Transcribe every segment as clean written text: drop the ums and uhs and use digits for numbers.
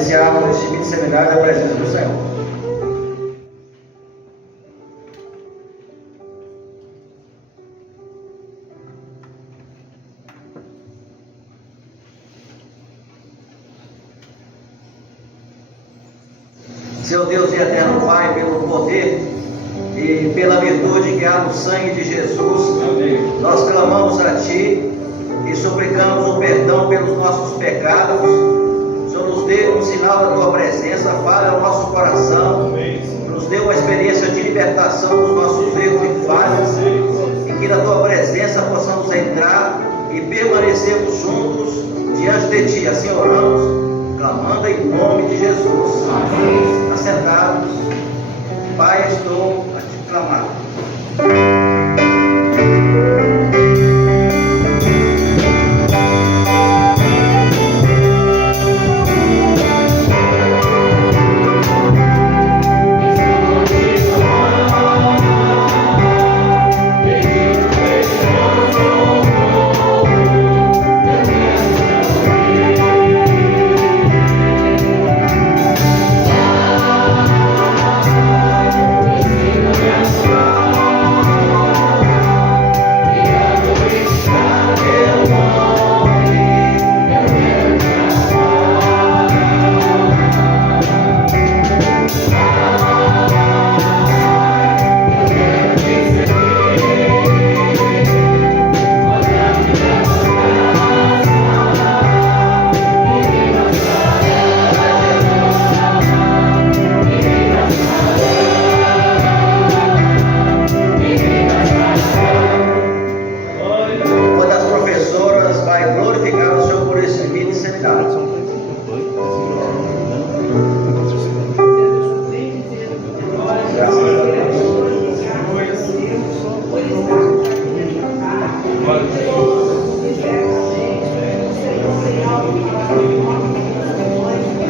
iniciarmos este mini seminário da presença do Senhor. Seu Deus e eterno Pai, pelo poder e pela virtude que há no sangue de Jesus, nós clamamos a Ti e suplicamos o perdão pelos nossos pecados. Senhor, nos dê um sinal da Tua presença, fale ao nosso coração, nos dê uma experiência de libertação dos nossos erros e falhas, e que na Tua presença possamos entrar e permanecermos juntos diante de Ti. Assim oramos, clamando em nome de Jesus. Amém. Assentados. Pai, estou a te clamar.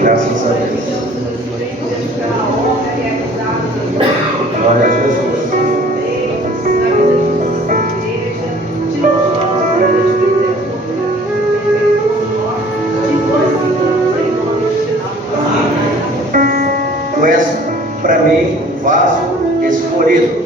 Graças a Deus. Glória a Jesus. Tu és para mim um vaso escolhido.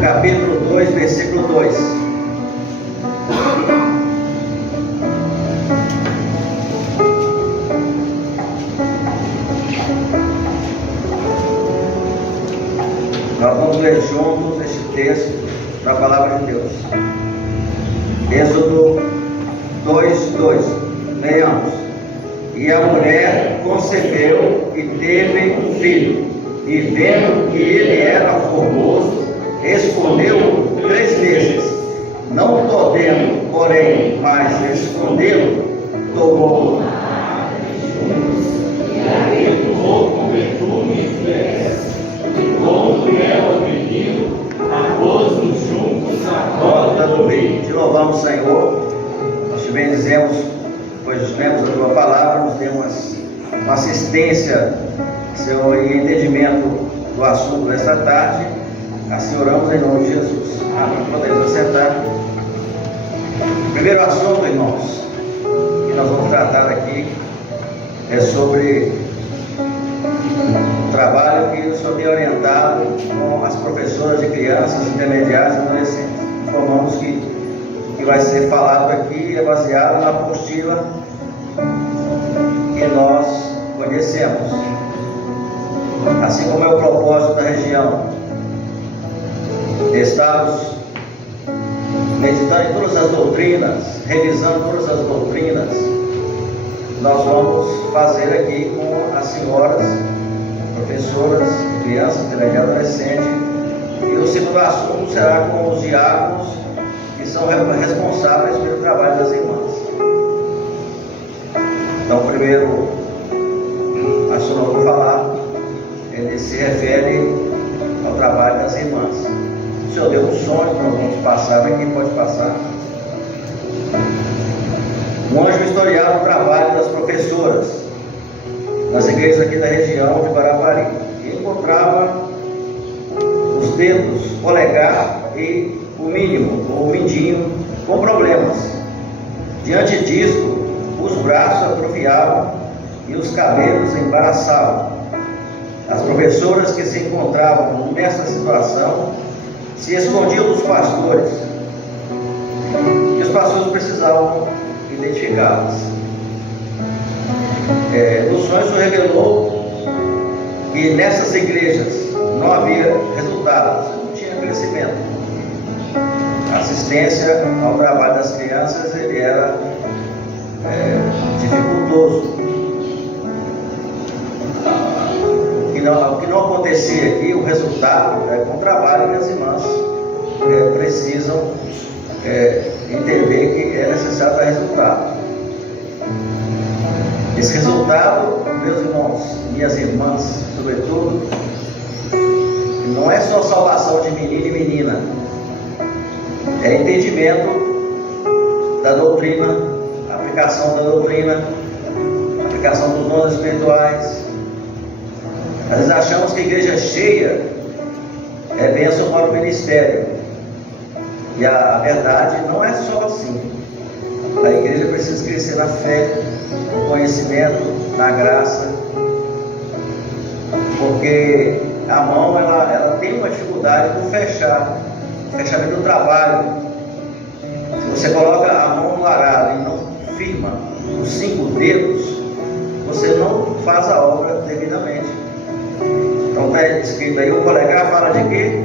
Capítulo 2, versículo 2. Nós vamos ler juntos este texto da palavra de Deus. Êxodo 2, 2. Leiamos. E a mulher concebeu e teve um filho, e vendo que ele era formoso, escondeu 3 meses. Não podendo, porém, mais escondê-lo, tomou e abençoou com betume e pés. E pondo ela o menino, apôs-nos juntos à roda do rio. Te louvamos, Senhor. Nós te bendizemos, pois os membros da tua palavra nos dê uma assistência, Senhor, e entendimento do assunto desta tarde. Assim oramos em nome de Jesus. Amém. Podemos sentar. Primeiro assunto, irmãos. nós vamos tratar aqui é sobre o trabalho que o senhor tem orientado com as professoras de crianças, intermediárias e adolescentes. Informamos que vai ser falado aqui é baseado na apostila que nós conhecemos. Assim como é o propósito da região, estamos meditando em todas as doutrinas, revisando todas as doutrinas. Nós vamos fazer aqui com as senhoras, professoras, crianças, intermediários e adolescentes. E o segundo assunto será com os diáconos, que são responsáveis pelo trabalho das irmãs. Então, o primeiro assunto que eu vou falar, ele se refere ao trabalho das irmãs. O senhor deu um sonho que nós vamos passar, mas quem pode passar? Um anjo historiava o trabalho das professoras nas igrejas aqui da região de Guarapari e encontrava os dedos, polegar e o mínimo, ou o mindinho, com problemas. Diante disso, os braços atrofiavam e os cabelos embaraçavam. As professoras que se encontravam nessa situação se escondiam dos pastores, e os pastores precisavam identificá-las. No sonho, o senhor revelou que nessas igrejas não havia resultados, não tinha crescimento. A assistência ao trabalho das crianças ele era dificultoso. O que não acontecia aqui, o resultado é com o trabalho que as irmãs precisam entender que é necessário dar resultado. Esse resultado, meus irmãos, minhas irmãs, sobretudo, não é só salvação de menino e menina, é entendimento da doutrina, aplicação da doutrina, aplicação dos dons espirituais. Às vezes achamos que a igreja cheia é bênção para o ministério. E a verdade não é só assim. A igreja precisa crescer na fé, no conhecimento, na graça. Porque a mão ela tem uma dificuldade com o fechamento do trabalho. Se você coloca a mão no arado e não firma os 5 dedos, você não faz a obra devidamente. Então está escrito aí, o polegar fala de quê?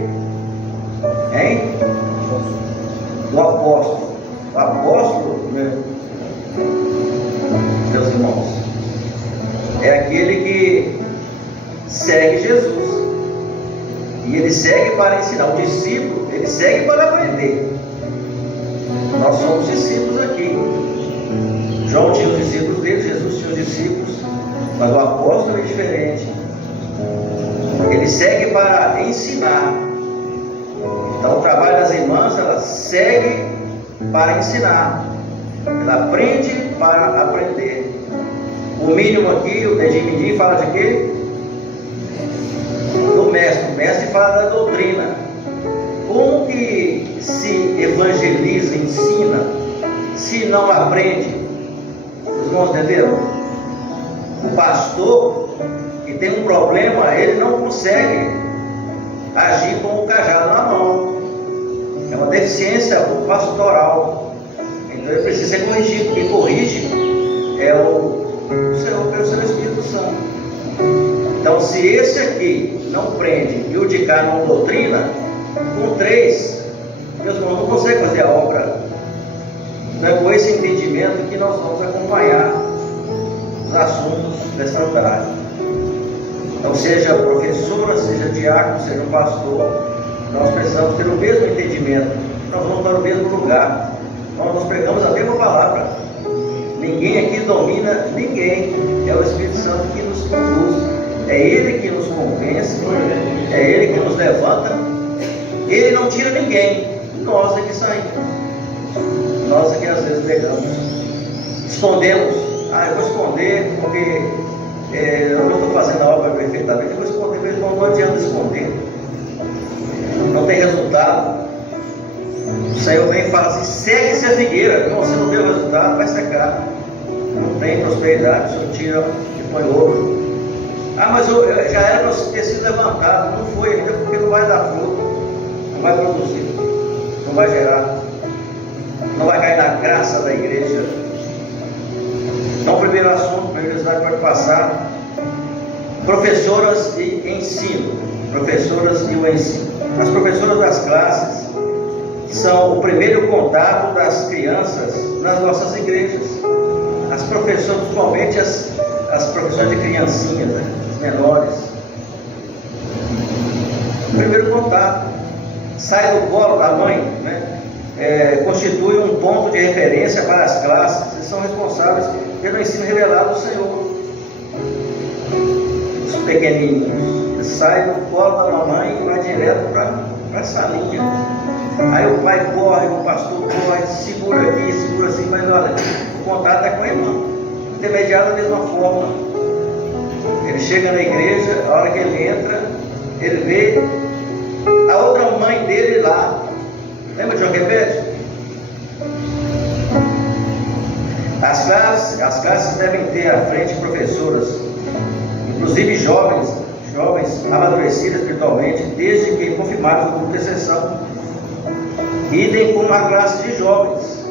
Hein? Do apóstolo. O apóstolo, meus irmãos, é aquele que segue Jesus. E ele segue para ensinar. O discípulo, ele segue para aprender. Nós somos discípulos aqui. João tinha os discípulos dele, Jesus tinha os discípulos, mas o apóstolo é diferente. Ele segue para ensinar. Então o trabalho das irmãs, ela segue para ensinar. Ela aprende para aprender. O mínimo aqui, o dedinho mindinho, fala de quê? Do mestre. O mestre fala da doutrina. Como que se evangeliza, ensina, se não aprende? Os irmãos entenderam? O pastor que tem um problema, ele não consegue agir com o cajado na mão. É uma deficiência pastoral. Então ele precisa ser corrigido. Quem corrige é o Senhor, pelo seu Espírito Santo. Então, se esse aqui não prende e o de cá não doutrina, com 3, meus irmãos, não consegue fazer a obra. Então é com esse entendimento que nós vamos acompanhar os assuntos desta tarde. Então, seja professora, seja diácono, seja pastor, nós precisamos ter o mesmo entendimento. Nós vamos para o mesmo lugar. Nós pregamos a mesma palavra. Ninguém aqui domina ninguém. É o Espírito Santo que nos conduz. É Ele que nos convence. É Ele que nos levanta. Ele não tira ninguém. Nós é que saímos. Nós é que às vezes negamos. Escondemos. Eu vou esconder porque eu não estou fazendo a obra perfeitamente. Eu vou esconder, mas não adianta esconder. Não tem resultado. O Senhor vem e fala assim: segue-se a figueira. Não, se não deu resultado, vai secar. não tem prosperidade, o senhor tira e põe outro. Ah, mas eu já era para ter sido levantado, não foi ainda porque não vai dar fruto, não vai produzir, não vai gerar, não vai cair na graça da igreja. Então, primeiro assunto, a universidade pode passar, professoras e ensino, professoras e o ensino. As professoras das classes são o primeiro contato das crianças nas nossas igrejas. As professoras, principalmente as professoras de criancinhas, né? Os menores. O primeiro contato sai do colo da mãe, né? Constitui um ponto de referência para as classes e são responsáveis pelo ensino revelado do Senhor. Os pequenininhos saem do colo da mamãe e vai direto para a salinha. Aí o pai corre, o pastor corre, segura aqui, segura assim, mas olha, o contato é com a irmã, intermediado da mesma forma. Ele chega na igreja, a hora que ele entra, ele vê a outra mãe dele lá. Lembra de João Repete? As classes devem ter à frente professoras, inclusive jovens amadurecidas espiritualmente, desde que confirmados no grupo de exceção. Idem com uma classe de jovens.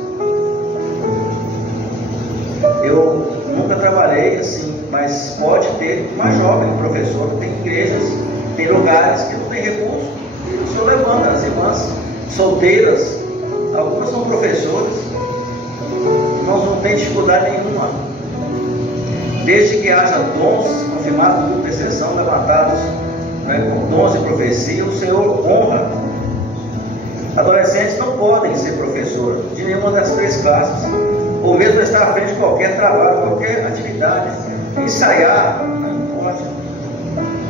Eu nunca trabalhei assim, mas pode ter uma jovem professora. Tem igrejas, tem lugares que não tem recurso. O senhor levanta as irmãs solteiras, algumas são professoras, nós não tem dificuldade nenhuma. Desde que haja dons confirmados no grupo de exceção, levantados, né, com dons de profecia, o Senhor honra. Adolescentes não podem ser professores de nenhuma das três classes, ou mesmo estar à frente de qualquer trabalho, qualquer atividade. Ensaiar, não pode.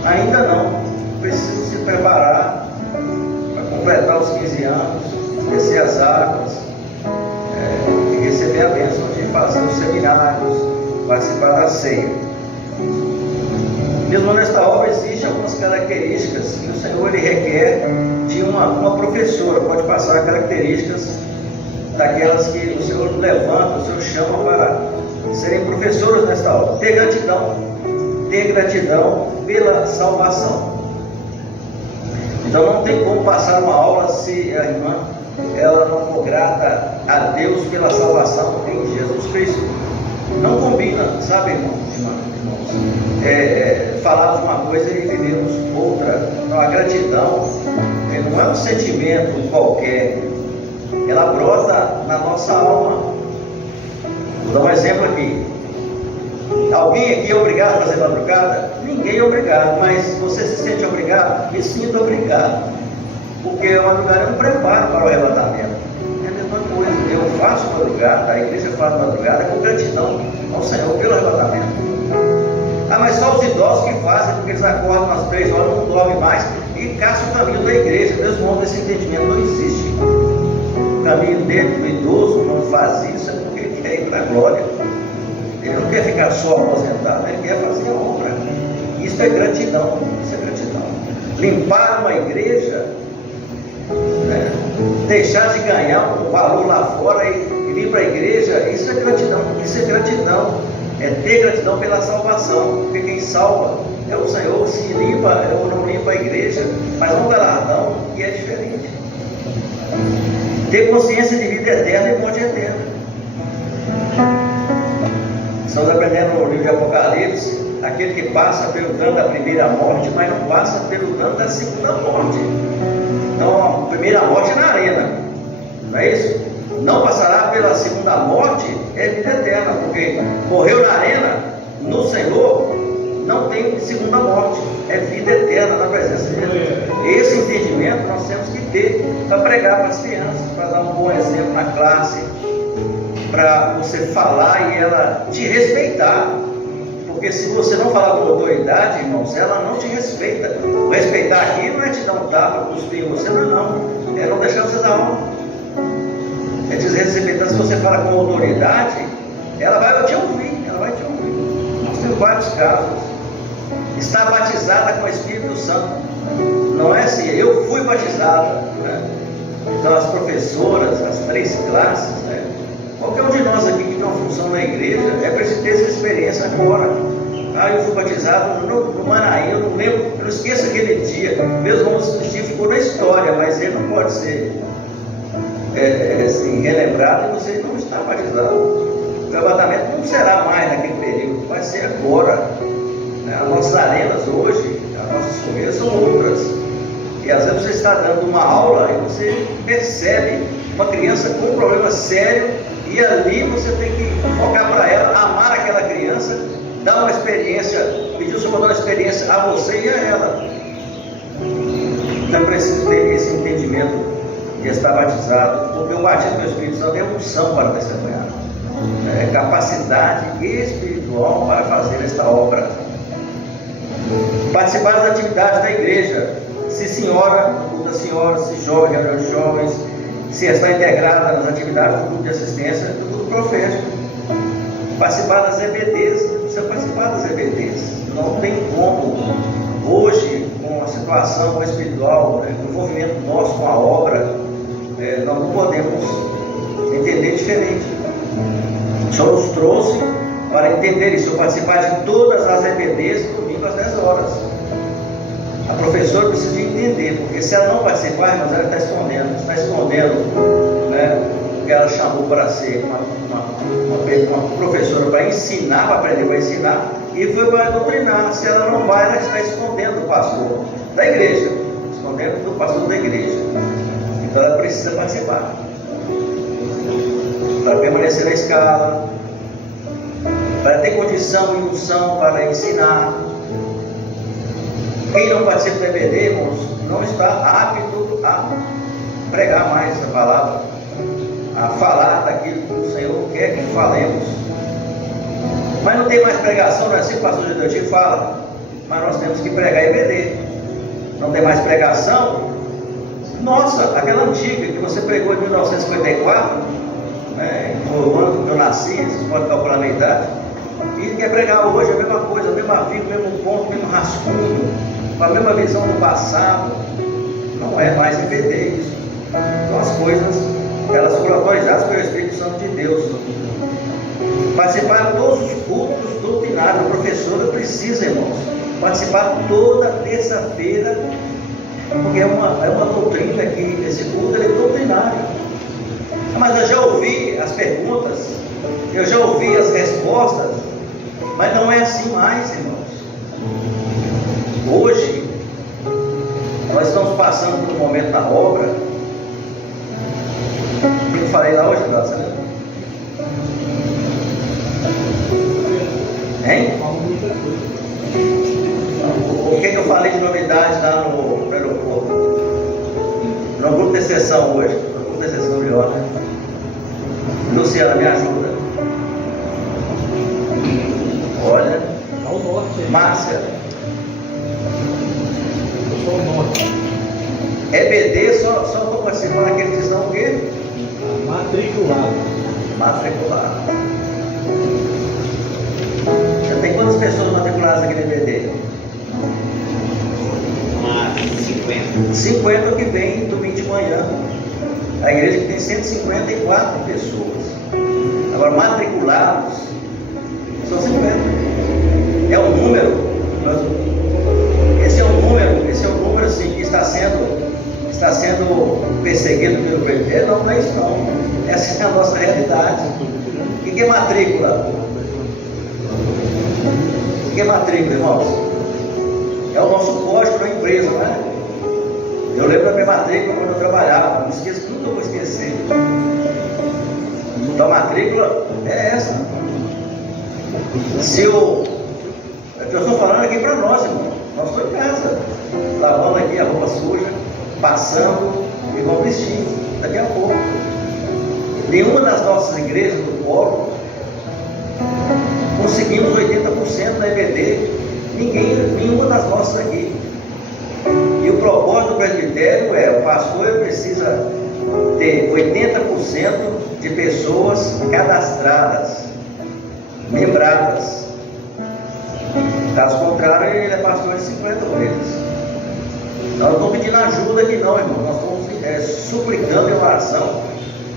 Ainda não. Precisam se preparar para completar os 15 anos, descer as águas, e receber a bênção de fazer os seminários, participar da ceia. Mesmo nesta obra existem algumas características que o Senhor ele requer de uma professora. Pode passar características daquelas que o Senhor levanta, o Senhor chama para serem professoras nesta obra. Ter gratidão pela salvação. Então não tem como passar uma aula se a irmã ela não for grata a Deus pela salvação em Jesus Cristo. Não combina, sabe, irmãos? Falar de uma coisa e vivemos outra. Então, a gratidão não é um sentimento qualquer, ela brota na nossa alma. Vou dar um exemplo aqui. Alguém aqui é obrigado a fazer madrugada? Ninguém é obrigado, mas você se sente obrigado? Me sinto obrigado, porque a madrugada é um preparo para o arrebatamento. É a mesma coisa, eu faço madrugada, a igreja faz madrugada com gratidão ao Senhor pelo arrebatamento. Ah, mas só os idosos que fazem, porque eles acordam às 3 horas, não dormem mais e caçam o caminho da igreja. Deus monta esse entendimento, não existe. O caminho dele, do idoso, não faz isso, é porque ele quer ir para a glória. Ele não quer ficar só aposentado, ele quer fazer a obra. Isso é gratidão, isso é gratidão. Limpar uma igreja, né? Deixar de ganhar um valor lá fora e vir para a igreja, isso é gratidão, isso é gratidão. É ter gratidão pela salvação, porque quem salva é o Senhor. Se limpa ou não limpa a igreja, mas é um galardão que é diferente. Ter consciência de vida eterna e morte eterna. Estamos aprendendo no livro de Apocalipse, aquele que passa pelo dano da primeira morte, mas não passa pelo dano da segunda morte. Então, a primeira morte é na arena, não é isso? Não passará pela segunda morte, é vida eterna, porque morreu na arena, no Senhor, não tem segunda morte, é vida eterna na presença de Deus. Esse entendimento nós temos que ter para pregar para as crianças, para dar um bom exemplo na classe, para você falar e ela te respeitar. Porque se você não falar com autoridade, irmãos, ela não te respeita. O respeitar aqui não é te dar um tapa, cuspir em você, não. É não deixar você dar honra. É desrespeitar. Se você fala com autoridade, ela vai te ouvir, ela vai te ouvir. Nós temos vários casos. Está batizada com o Espírito Santo. Não é assim, eu fui batizada, né? Então as professoras, as três classes, né? Qualquer um de nós aqui que tem uma função na igreja é preciso ter essa experiência agora. Eu fui batizado no Maranhão, eu não lembro, eu não esqueço aquele dia. Meus irmãos ficou na história, mas ele não pode ser assim, relembrado e você não está batizado. O arrebatamento não será mais naquele período, vai ser agora. As nossas arenas hoje, as nossas fogueiras são outras. E às vezes você está dando uma aula e você percebe uma criança com um problema sério e ali você tem que focar para ela, amar aquela criança, dar uma experiência, pedir o Senhor para dar uma experiência a você e a ela. Então é preciso ter esse entendimento de estar batizado, porque o batismo do Espírito Santo é unção para testemunhar, é capacidade espiritual para fazer esta obra. Participar das atividades da igreja, se senhora, da senhora, se jovem, reunião de jovens, se está integrada nas atividades do grupo de assistência, do grupo profético. Participar das EBDs, precisa participar das EBDs. Não tem como, hoje, com a situação espiritual, o envolvimento nosso com a obra, nós não podemos entender diferente. O Senhor nos trouxe para entender isso, participar de todas as EBDs, domingo às 10 horas. A professora precisa entender, porque se ela não participar, irmãos, ela está escondendo, né, o que ela chamou para ser uma professora para ensinar, para aprender para ensinar, e foi para doutrinar. Se ela não vai, ela está escondendo o pastor da igreja, escondendo do pastor da igreja. Então ela precisa participar, para permanecer na escala, para ter condição e unção para ensinar. Quem não participa do EBD, irmãos, não está apto a pregar mais a palavra, a falar daquilo que o Senhor quer que falemos. Mas não tem mais pregação, não é assim que o pastor Gedeuti fala, mas nós temos que pregar EBD. Não tem mais pregação? Nossa, aquela antiga que você pregou em 1954, no ano que eu nasci, vocês podem calcular a minha idade, e quer pregar hoje a mesma coisa, a mesma vida, o mesmo ponto, o mesmo rascunho, com a mesma visão do passado. Não é mais EBD isso. Então as coisas, elas foram autorizadas pelo Espírito Santo de Deus. Participar de todos os cultos doutrinários. A professora precisa, irmãos, participar toda terça-feira, porque é uma doutrina que esse culto é doutrinário. Mas eu já ouvi as perguntas, eu já ouvi as respostas, mas não é assim mais, irmãos. Hoje, nós estamos passando por um momento na obra, que eu falei lá hoje, graças a Deus. Hein? O que eu falei de novidade lá no aeroporto? No grupo de exceção hoje, no grupo de exceção de ordem. Luciana, me ajuda. Olha. Ao norte. Márcia. Eu sou ao norte. EBD só estou participando daqueles que estão o quê? Matriculado. Matriculado. Já tem quantas pessoas matriculadas aqui no EBD? 50. 50 que vem domingo de manhã. A igreja que tem 154 pessoas. Agora, matriculados são 50. É um número. Esse é um número assim, que está sendo perseguido pelo PT. Não é isso não. Essa é a nossa realidade. O que é matrícula? O que é matrícula, irmãos? É o nosso código da empresa, não é? Eu lembro da minha matrícula quando eu trabalhava, não esqueço, nunca vou esquecer. Então a matrícula é essa. Eu estou falando aqui para nós, irmão. Nós estamos em casa, lavando aqui a roupa suja, passando e vamos vestir daqui a pouco. Nenhuma das nossas igrejas do Polo conseguimos 80% da EBD. Nenhuma das nossas aqui. E o propósito do presbitério o pastor precisa ter 80% de pessoas cadastradas, membradas. Caso contrário, ele é pastor de 50 ovelhas. Nós não estamos pedindo ajuda aqui não, irmão. Nós estamos suplicando em oração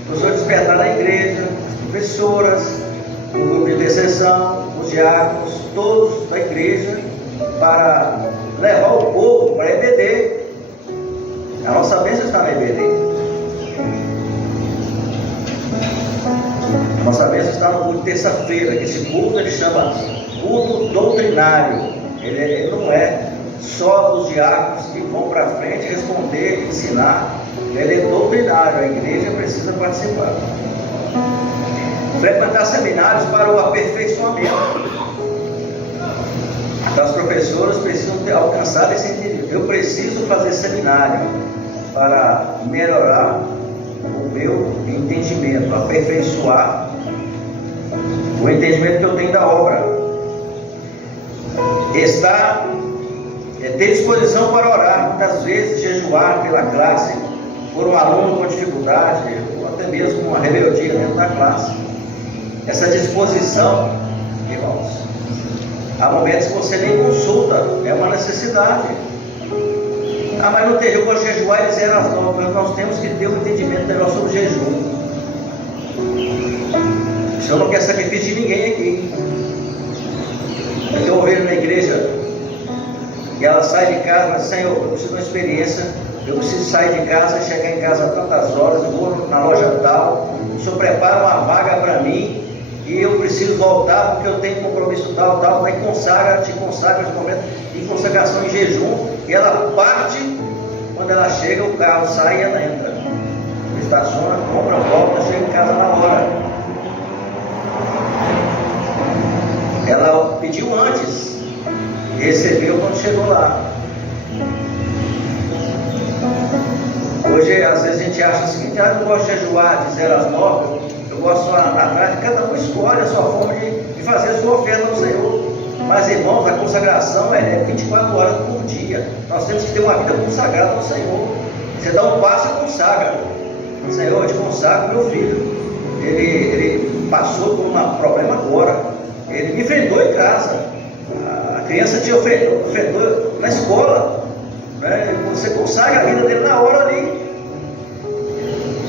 para o Senhor despertar na igreja, professoras, o grupo de intercessão, os diáconos, todos da igreja, para levar o povo para a EBD. A nossa bênção está na EBD. A nossa bênção está no culto de terça-feira, que esse culto ele chama culto doutrinário. Ele não é só dos diáconos que vão para frente responder, ensinar. Ele é doutrinário, a igreja precisa participar. Frequentar seminários para o aperfeiçoamento. Então, as professoras precisam alcançar esse entendimento. Eu preciso fazer seminário para melhorar o meu entendimento, aperfeiçoar o entendimento que eu tenho da obra. Ter disposição para orar, muitas vezes jejuar pela classe, por um aluno com dificuldade, ou até mesmo uma rebeldia dentro da classe. Essa disposição, irmãos, há momentos que você nem consulta, é uma necessidade. Ah, mas não tem, eu vou jejuar e dizer as normas. Nós temos que ter um entendimento melhor sobre o jejum. O Senhor não quer sacrifício de ninguém aqui. Eu tenho ovelha na igreja e ela sai de casa, mas Senhor, eu preciso de uma experiência. Eu preciso sair de casa, chegar em casa a tantas horas, eu vou na loja tal, o Senhor prepara uma vaga para mim e eu preciso voltar porque eu tenho compromisso tal, daí te consagra esse momento de consagração em jejum, e ela parte, quando ela chega, o carro sai e ela entra, estaciona, compra, volta, chega em casa na hora. Ela pediu antes, e recebeu quando chegou lá. Hoje, às vezes, a gente acha o seguinte: eu não gosto de jejuar de 0 às 9, eu gosto na tarde. Cada um escolhe a sua forma de fazer a sua oferta ao Senhor. Mas, irmãos, a consagração é 24 horas por dia. Nós temos que ter uma vida consagrada ao Senhor. Você dá um passo e consagra. Senhor, eu te consagro meu filho. Ele passou por um problema agora. Ele me enfrentou em casa. A criança te enfrentou na escola. Você consagra a vida dele na hora ali.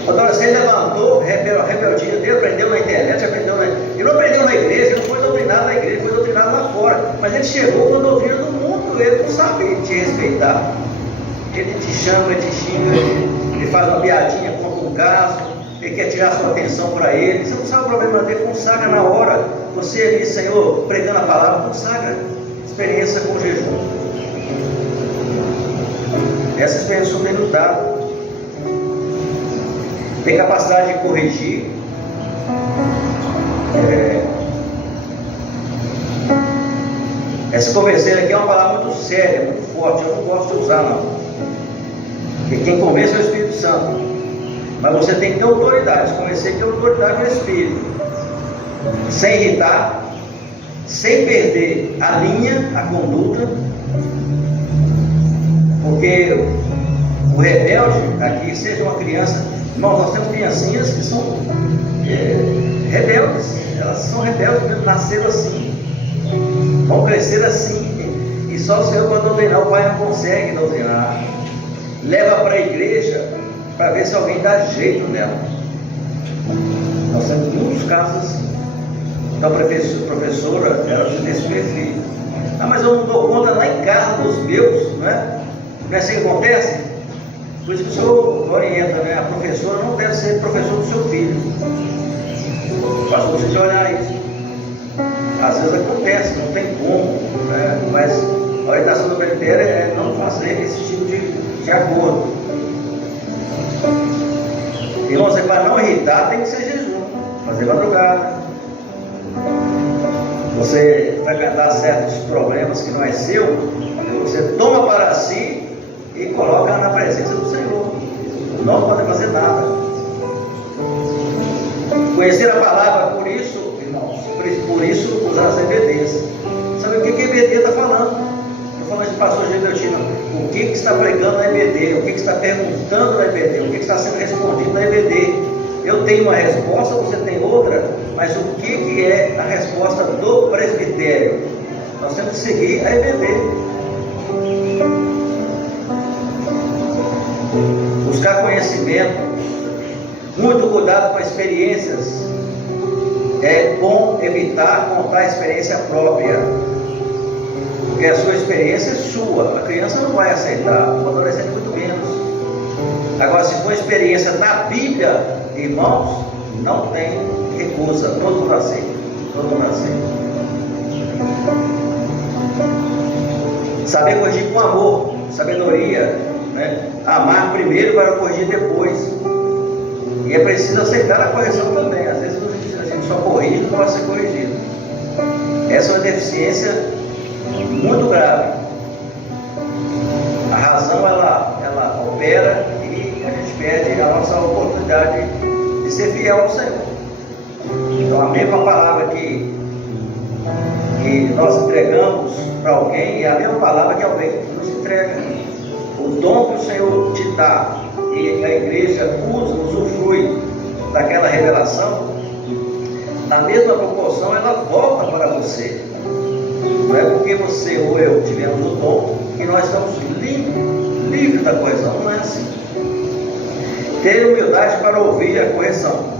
Quando você levantou, rebeldia dele, aprendeu na internet, ele não aprendeu na igreja, ele não foi doutrinado na igreja, foi doutrinado lá fora. Mas ele chegou com a doutrina do mundo, ele não sabe te respeitar. Ele te chama, ele te xinga, ele faz uma piadinha, conta um caso, ele quer tirar sua atenção para ele. Você não sabe o problema dele, consagra na hora. Você ali, Senhor, pregando a palavra, consagra. Experiência com jejum. Essa experiência tem nos dado. Tem capacidade de corrigir. Essa convencer aqui é uma palavra muito séria, muito forte. Eu não gosto de usar, não. Porque quem convence é o Espírito Santo. Mas você tem que ter autoridade. Convencer que é autoridade do Espírito. Sem irritar, sem perder a linha, a conduta. Porque o rebelde, aqui, seja uma criança, nós temos criancinhas que são rebeldes, elas são rebeldes mesmo, nasceram assim, vão crescer assim, e só o Senhor pode doutrinar, o pai não consegue doutrinar. Leva para a igreja para ver se alguém dá jeito nela. Nós temos muitos casos assim. Então a professora, ela diz nesse perfil: ah, mas eu não dou conta lá em casa dos meus, não é? Não é assim que acontece? Por isso que o senhor orienta, né? A professora não deve ser professor do seu filho. Faz você de olhar isso. Às vezes acontece, não tem como, né? Mas a orientação do presbitério é não fazer esse tipo de acordo. Irmãos, para não irritar tem que ser jejum, fazer madrugada. Você frequentar certos problemas que não é seu, você toma para si e coloca na presença do Senhor. Não pode fazer nada. Conhecer a palavra, por isso, irmãos, por isso usar as EBDs. Sabe o que a EBD está falando? Estou falando de pastor Gedeltino. O que está pregando na EBD? O que está perguntando na EBD? O que está sendo respondido na EBD? Eu tenho uma resposta, você tem outra, mas o que é a resposta do presbitério? Nós temos que seguir a EBD. Buscar conhecimento, muito cuidado com experiências é bom evitar contar a experiência própria, porque a sua experiência é sua, a criança não vai aceitar, o adolescente muito menos. Agora, se for experiência da Bíblia, irmãos, não tem recusa, todo mundo aceita, todo mundo aceita. Saber corrigir com amor, sabedoria, né? Amar primeiro para corrigir depois. E é preciso aceitar a correção também. Às vezes a gente só corrige e não pode ser corrigido. Essa é uma deficiência muito grave. A razão ela opera e a gente perde a nossa oportunidade de ser fiel ao Senhor. Então a mesma palavra que nós entregamos para alguém é a mesma palavra que alguém nos entrega. O dom que o Senhor te dá e a igreja usufrui daquela revelação, na mesma proporção ela volta para você. Não é porque você ou eu tivemos o dom que nós estamos livres da correção, não é assim. Ter humildade para ouvir a correção.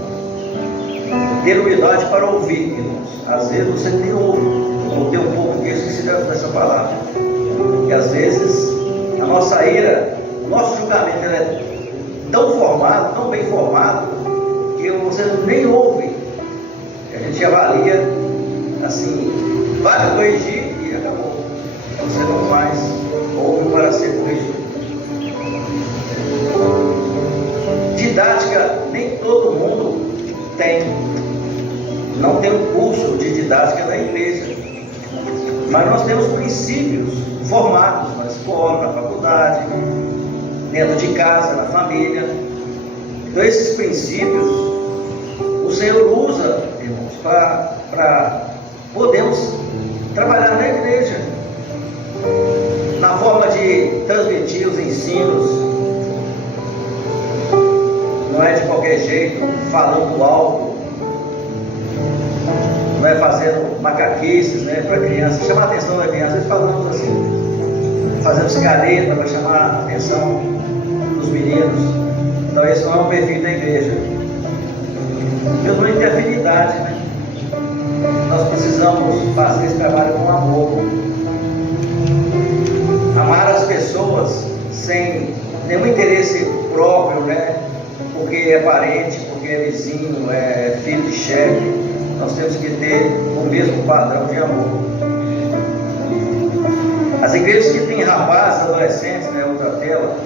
Ter humildade para ouvir, irmãos. Às vezes você nem ouve. Eu botei um pouco disso e esqueci dessa palavra. E às vezes a nossa ira, o nosso julgamento é tão formado, tão bem formado, que você nem ouve. A gente avalia assim, vai corrigir e acabou. Você não mais ouve para ser corrigido. Didática, nem todo mundo tem. Não tem um curso de didática na igreja. Mas nós temos princípios formados na escola, na faculdade, dentro de casa, na família. Então esses princípios o Senhor usa, irmãos, para podermos trabalhar na igreja, na forma de transmitir os ensinos. Não é de qualquer jeito, falando alto, não é fazendo macaquices, né, para a criança, chamar a atenção da criança, falando assim, fazendo cigareta para chamar a atenção dos meninos. Então esse não é o perfil da igreja. Deus não tem afinidade, né? Nós precisamos fazer esse trabalho com amor. Amar as pessoas sem nenhum interesse próprio, né? Porque é parente, porque é vizinho, é filho de chefe. Nós temos que ter o mesmo padrão de amor. As igrejas que têm rapazes, adolescentes, né, outra tela,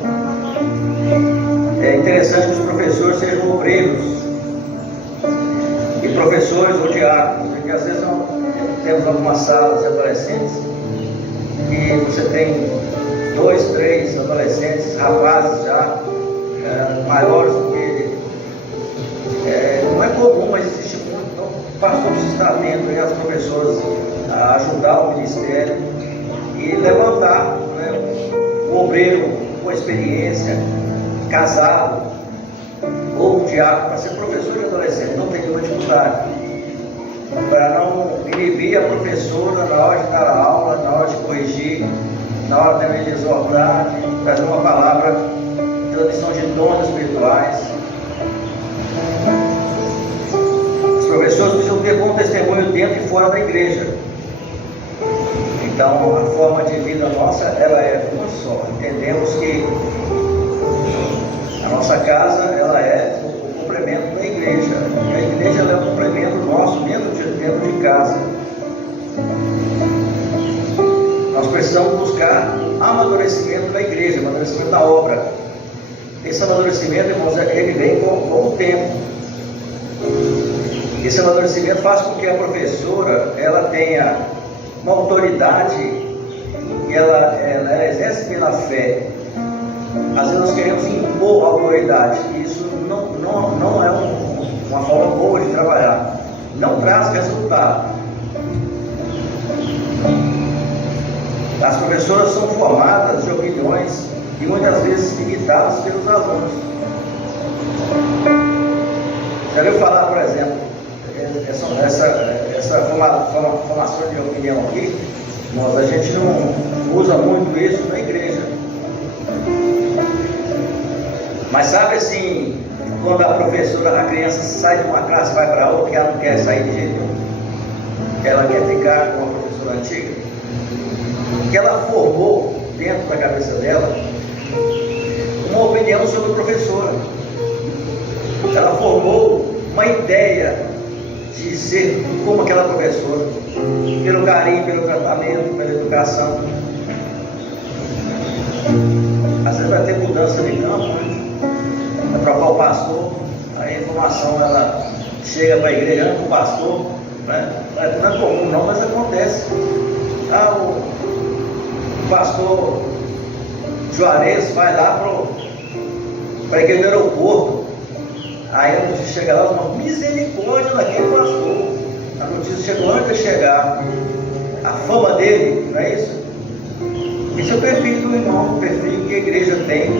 é interessante que os professores sejam obreiros e professores ou diáconos, porque às vezes temos algumas salas de adolescentes e você tem 2, 3 adolescentes, rapazes já maiores do que não é comum, mas existe muito. Então o pastor precisa estar atento e as professoras a ajudar o ministério e levantar, né, um obreiro com experiência, casado, ou um diácono para ser professor de adolescente, não tem nenhuma dificuldade, para não inibir a professora na hora de dar a aula, na hora de corrigir, na hora também de exortar, de trazer uma palavra de transmissão de dons espirituais. Os professores precisam ter bom testemunho dentro e fora da igreja. Então a forma de vida nossa, ela é uma só. Entendemos que a nossa casa, ela é o complemento da igreja. E a igreja, ela é o complemento nosso dentro de casa. Nós precisamos buscar amadurecimento da igreja, amadurecimento da obra. Esse amadurecimento, irmãos, ele vem com o tempo. Esse amadurecimento faz com que a professora, ela tenha uma autoridade e ela exerce pela fé. Às vezes nós queremos impor a autoridade, e isso não é uma forma boa de trabalhar, não traz resultado. As professoras são formadas de opiniões e muitas vezes limitadas pelos alunos. Já ouviu falar, por exemplo, essa formação de opinião aqui, mas a gente não usa muito isso na igreja. Mas sabe assim, quando a professora, a criança sai de uma classe e vai para outra, que ela não quer sair de jeito nenhum, ela quer ficar com a professora antiga, que ela formou dentro da cabeça dela uma opinião sobre a professora. Ela formou uma ideia de ser como aquela professora, pelo carinho, pelo tratamento, pela educação. Às vezes vai ter mudança de campo, né? Vai trocar o pastor, aí a informação ela chega para a igreja com o pastor, né? Não é comum não, mas acontece. O pastor Juarez vai lá para a igreja do aeroporto. Aí a notícia chega lá, uma misericórdia daquele pastor. A notícia chegou antes de chegar. A fama dele, não é isso? Esse é o perfil do irmão, o perfil que a igreja tem.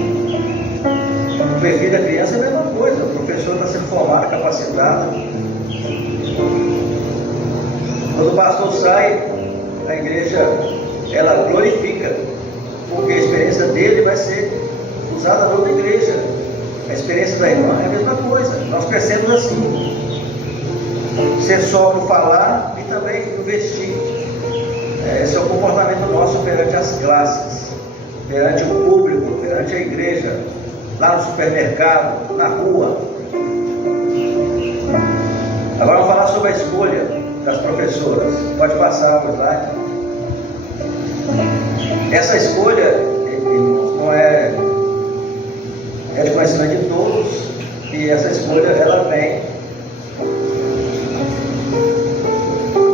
O perfil da criança é a mesma coisa. O professor está sendo formado, capacitado. Quando o pastor sai, a igreja ela glorifica, porque a experiência dele vai ser usada na outra igreja. A experiência da irmã é a mesma coisa. Nós crescemos assim. Ser só no falar e também no vestir. Esse é o comportamento nosso perante as classes, perante o público, perante a igreja, lá no supermercado, na rua. Agora vamos falar sobre a escolha das professoras. Pode passar o slide. Essa escolha, irmãos, não é de conhecimento de todos, e essa escolha ela vem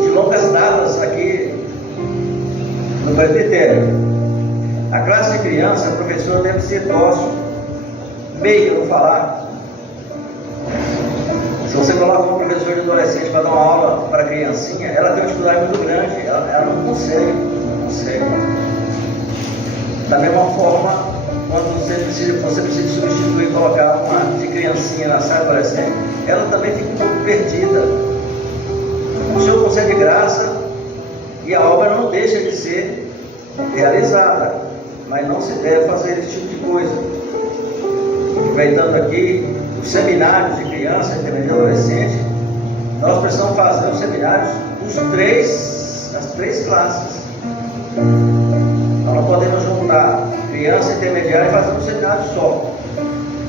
de longas datas aqui no presbitério. A classe de criança, a professora deve ser dócil, meiga no falar. Se você coloca um professor de adolescente para dar uma aula para a criancinha, ela tem uma dificuldade muito grande, ela não consegue. Da mesma forma, quando você precisa substituir e colocar uma de criancinha na sala adolescente, ela também fica um pouco perdida. O Senhor concede graça e a obra não deixa de ser realizada, mas não se deve fazer esse tipo de coisa. Aproveitando aqui os seminários de criança, intermédio e adolescente, nós precisamos fazer os seminários das três classes. Nós não podemos juntar criança intermediária e fazer um seminário só.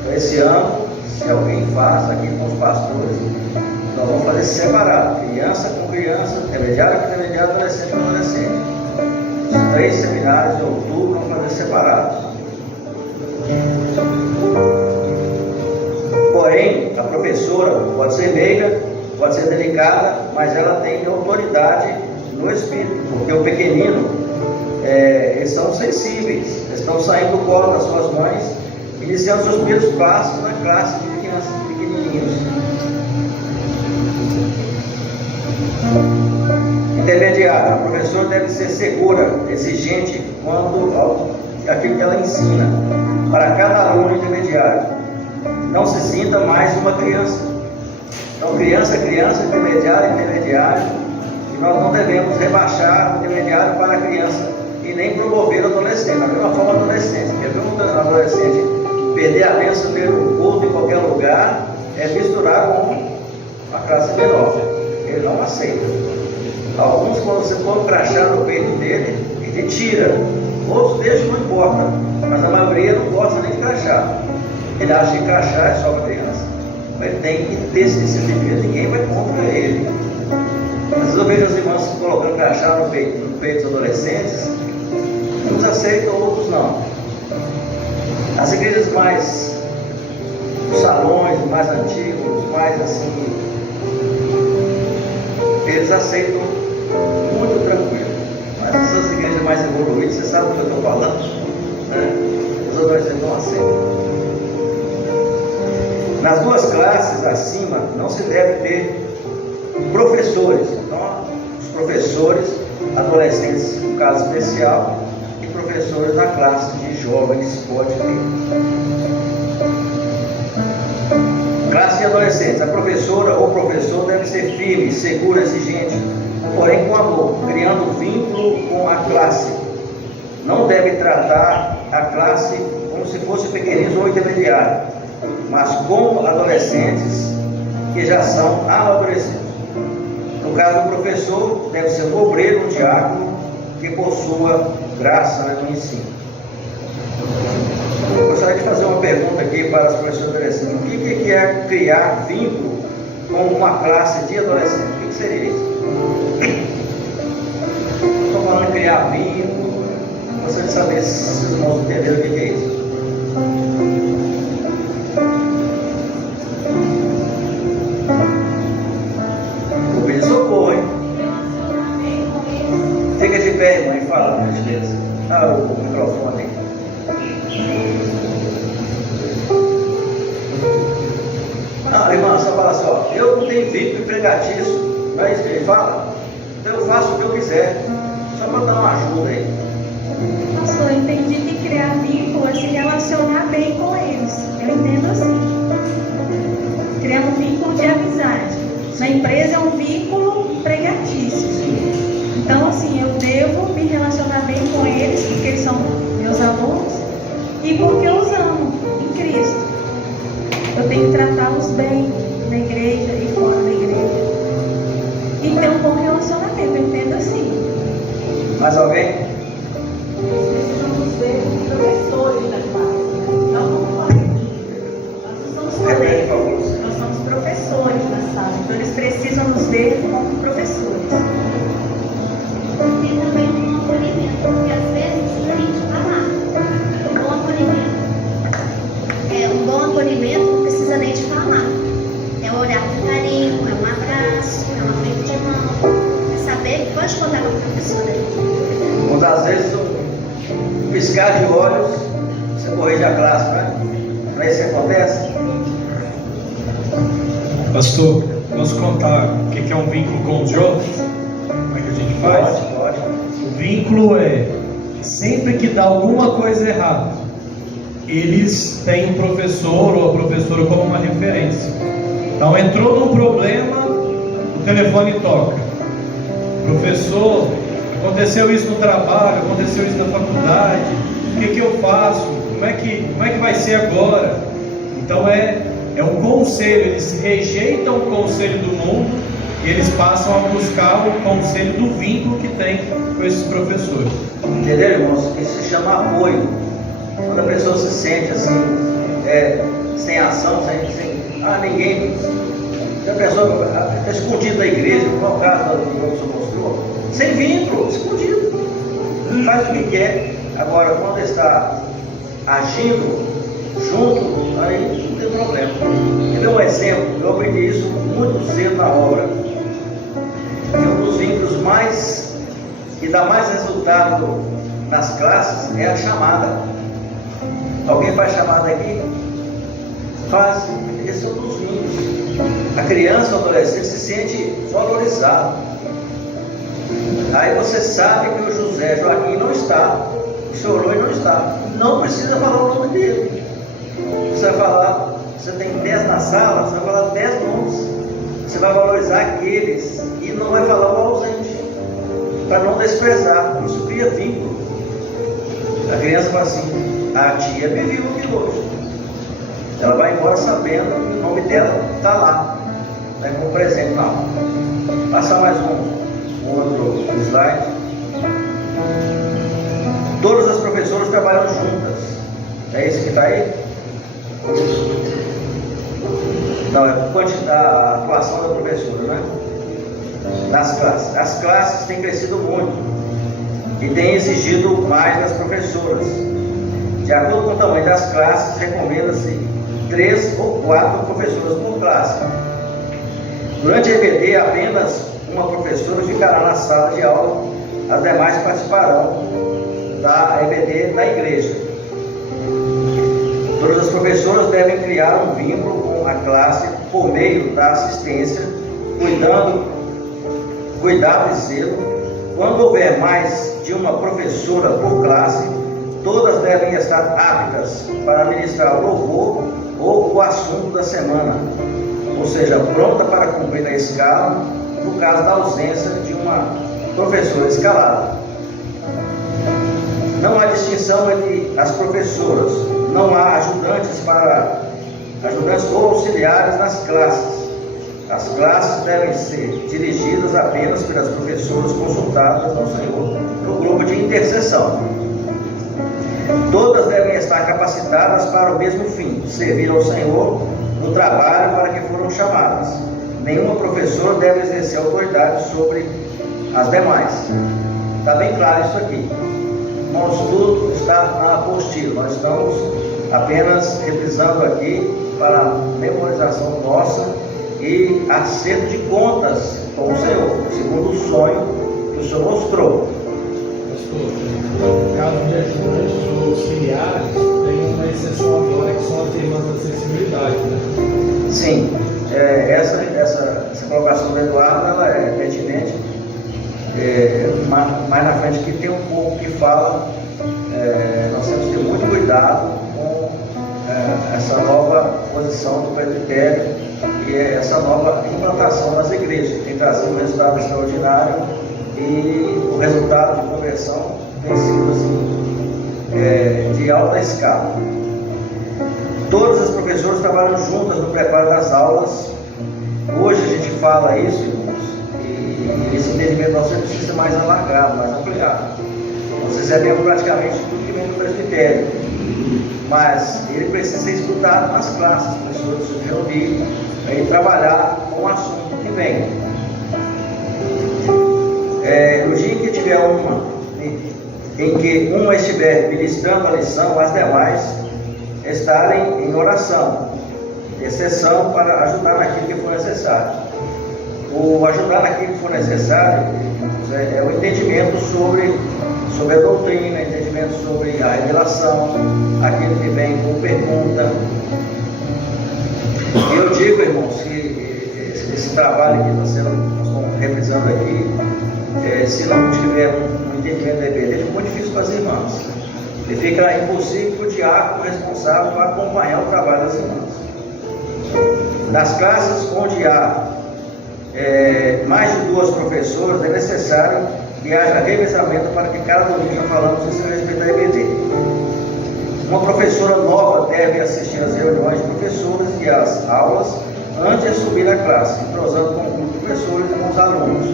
Então, esse ano, se alguém faz aqui com os pastores, nós vamos fazer separado: criança com criança, intermediário com intermediário, adolescente com adolescente. Os 3 seminários de outubro vamos fazer separados. Porém, a professora pode ser meiga, pode ser delicada, mas ela tem autoridade no espírito, porque o pequenino, eles são sensíveis, eles estão saindo do colo das suas mães, iniciando seus primeiros passos na classe de crianças pequenininhos. Intermediária, a professora deve ser segura, exigente quanto àquilo que ela ensina para cada aluno intermediário. Não se sinta mais uma criança. Então, criança, intermediário, e nós não devemos rebaixar o intermediário para a criança e nem promover o adolescente. Da mesma forma, adolescente. Quer ver um adolescente perder a bênção dele no culto em qualquer lugar, é misturar com a classe menor. Ele não aceita. Alguns, quando você põe um crachá no peito dele, ele tira. Outros deixam, não importa. Mas a maioria não gosta nem de crachá. Ele acha que crachá é só para criança. Mas ele tem que ter esse disciplina, ninguém vai contra ele. Às vezes eu vejo as irmãs colocando crachá no peito dos adolescentes. Uns aceitam, outros não. As igrejas mais, os salões mais antigos, mais assim, eles aceitam muito tranquilo. Mas essas igrejas mais evoluídas, você sabe do que eu estou falando, né? Os adolescentes não aceitam. Nas 2 classes acima, não se deve ter professores. Então, os professores, adolescentes, no caso especial, e professores na classe de jovens, pode ter. Classe de adolescentes, a professora ou professor deve ser firme, seguro, exigente, porém com amor, criando vínculo com a classe. Não deve tratar a classe como se fosse pequenino ou intermediário, mas com adolescentes que já são amadurecidos. No caso do professor, deve ser um obreiro, um diácono, que possua graça no ensino. Eu gostaria de fazer uma pergunta aqui para as professoras adolescentes. O que é criar vínculo com uma classe de adolescentes? O que seria isso? Estou falando de criar vínculo. Gostaria de saber se os irmãos entenderam o que é isso. Vou pedir socorro, hein? Fica de pé, irmão, e fala, por gentileza. O microfone aí. Irmã, só fala assim, ó, eu não tenho vínculo empregatício, não é isso que ele fala? Então eu faço o que eu quiser, só para dar uma ajuda aí. Pastor, eu entendi que criar vínculo é se relacionar bem com eles. Eu entendo assim. Criar um vínculo de amizade. Na empresa é um vínculo empregatício. Então, assim, eu devo me relacionar bem com eles, porque eles são meus alunos, e porque eu os amo em Cristo. Eu tenho que tratá-los bem na igreja e fora da igreja. E ter um bom relacionamento, eu entendo assim. Mais alguém? Precisamos ver professores da classe, não como coleguinhas. Nós não somos colegas, nós somos professores da sala, então eles precisam nos ver como professores. Tem também um acolhimento, porque às vezes a gente fala, um bom acolhimento. Um bom acolhimento não precisa nem de falar. É um olhar com carinho, é um abraço, é um aperto de mão. É saber que pode contar com a professora. Muitas vezes um piscar de olhos, você corrige a classe, né? Não é isso que acontece? Pastor, posso contar o que é um vínculo com os jovens? Como é que a gente faz? Pode. O vínculo é, sempre que dá alguma coisa errada, eles têm um professor ou a professora como uma referência. Então entrou num problema, o telefone toca. Professor, aconteceu isso no trabalho, aconteceu isso na faculdade, o que eu faço? Como é que vai ser agora? Então é um conselho, eles rejeitam o conselho do mundo e eles passam a buscar o conselho do vínculo que tem com esses professores. Entenderam, irmãos? Isso se chama apoio. Quando a pessoa se sente assim, sem ação, sem ninguém. Se a pessoa está escondida da igreja, como é o caso do que o senhor mostrou, sem vínculo, escondido. Faz o que quer. Agora, quando está agindo junto, aí não tem problema. Quer ver um exemplo? Eu aprendi isso muito cedo na obra. E um dos vínculos que dá mais resultado nas classes é a chamada. Alguém faz chamada aqui? Faz. Esses são os vínculos. A criança ou adolescente se sente valorizado. Aí você sabe que o José Joaquim não está, o senhor Loi não está. Não precisa falar o nome dele. Você vai falar, você tem 10 na sala, você vai falar 10 nomes. Você vai valorizar aqueles e não vai falar o ausente, para não desprezar. Isso cria vínculo. A criança fala assim, a tia me viu aqui hoje. Ela vai embora sabendo que o nome dela está lá, né, como presente lá. Passar mais um outro slide. Todas as professoras trabalham juntas. É isso que está aí? Não, é a atuação da professora, né? Nas classes. As classes têm crescido muito e têm exigido mais das professoras. De acordo com o tamanho das classes, recomenda-se 3 ou 4 professoras por classe. Durante a EBD, apenas uma professora ficará na sala de aula, as demais participarão da EBD da igreja. Todas as professoras devem criar um vínculo com a classe por meio da assistência, cuidado e zelo. Quando houver mais de uma professora por classe, todas devem estar aptas para ministrar o louvor ou o assunto da semana, ou seja, pronta para cumprir a escala no caso da ausência de uma professora escalada. Não há distinção entre as professoras, não há ajudantes para ajudantes ou auxiliares nas classes. As classes devem ser dirigidas apenas pelas professoras consultadas no Senhor no grupo de intercessão. Todas devem estar capacitadas para o mesmo fim, servir ao Senhor no trabalho para que foram chamadas. Nenhuma professora deve exercer autoridade sobre as demais. Está bem claro isso aqui. Irmãos, tudo está na apostila. Nós estamos apenas revisando aqui para memorização nossa e acerto de contas com o Senhor, segundo o sonho que o Senhor mostrou. Pastor, no caso de ajudantes ou auxiliares, tem uma exceção agora que são as irmãs da acessibilidade, né? Sim, essa colocação do Eduardo ela é pertinente. Mais na frente que tem um pouco que fala, nós temos que ter muito cuidado com essa nova posição do presbitério e essa nova implantação nas igrejas, que tem trazido um resultado extraordinário e o resultado de conversão tem sido assim, de alta escala. Todas as professoras trabalham juntas no preparo das aulas. Hoje a gente fala isso, irmãos, e esse entendimento nosso precisa ser mais alargado, mais ampliado. Nós recebemos praticamente tudo que vem do presbitério, mas ele precisa ser escutado nas classes, as pessoas se reunir e trabalhar com o assunto que vem. No dia que tiver em que uma estiver ministrando a lição, as demais estarem em oração, exceção para ajudar naquilo que for necessário. O ajudar naquilo que for necessário é o entendimento sobre a doutrina, entendimento sobre a revelação, aquilo que vem com pergunta. E eu digo, irmãos, que esse trabalho que nós estamos revisando aqui, se não tiver um entendimento da EBD, é muito difícil para as irmãs. E fica impossível para o diácono responsável para acompanhar o trabalho das irmãs. Nas classes onde há mais de 2 professoras, é necessário que haja revezamento para que cada domingo já falamos isso a respeito da EBD. Uma professora nova deve assistir às reuniões de professores e às aulas antes de subir à classe, entrosando com o grupo de professores e com os alunos.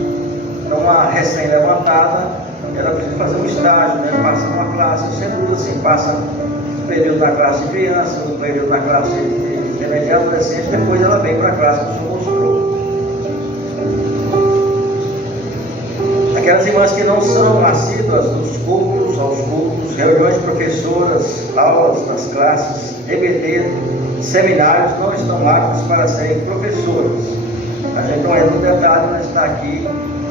Então, uma recém-levantada, ela precisa fazer um estágio, né? Passa numa classe, sempre tudo assim, passa um período na classe de criança, um período na classe de intermediário, adolescente, depois ela vem para a classe que o Senhor mostrou. Aquelas irmãs que não são assíduas aos cultos, reuniões de professoras, aulas nas classes, EBD, seminários, não estão aptas para serem professoras. A gente não é no detalhe, mas está aqui,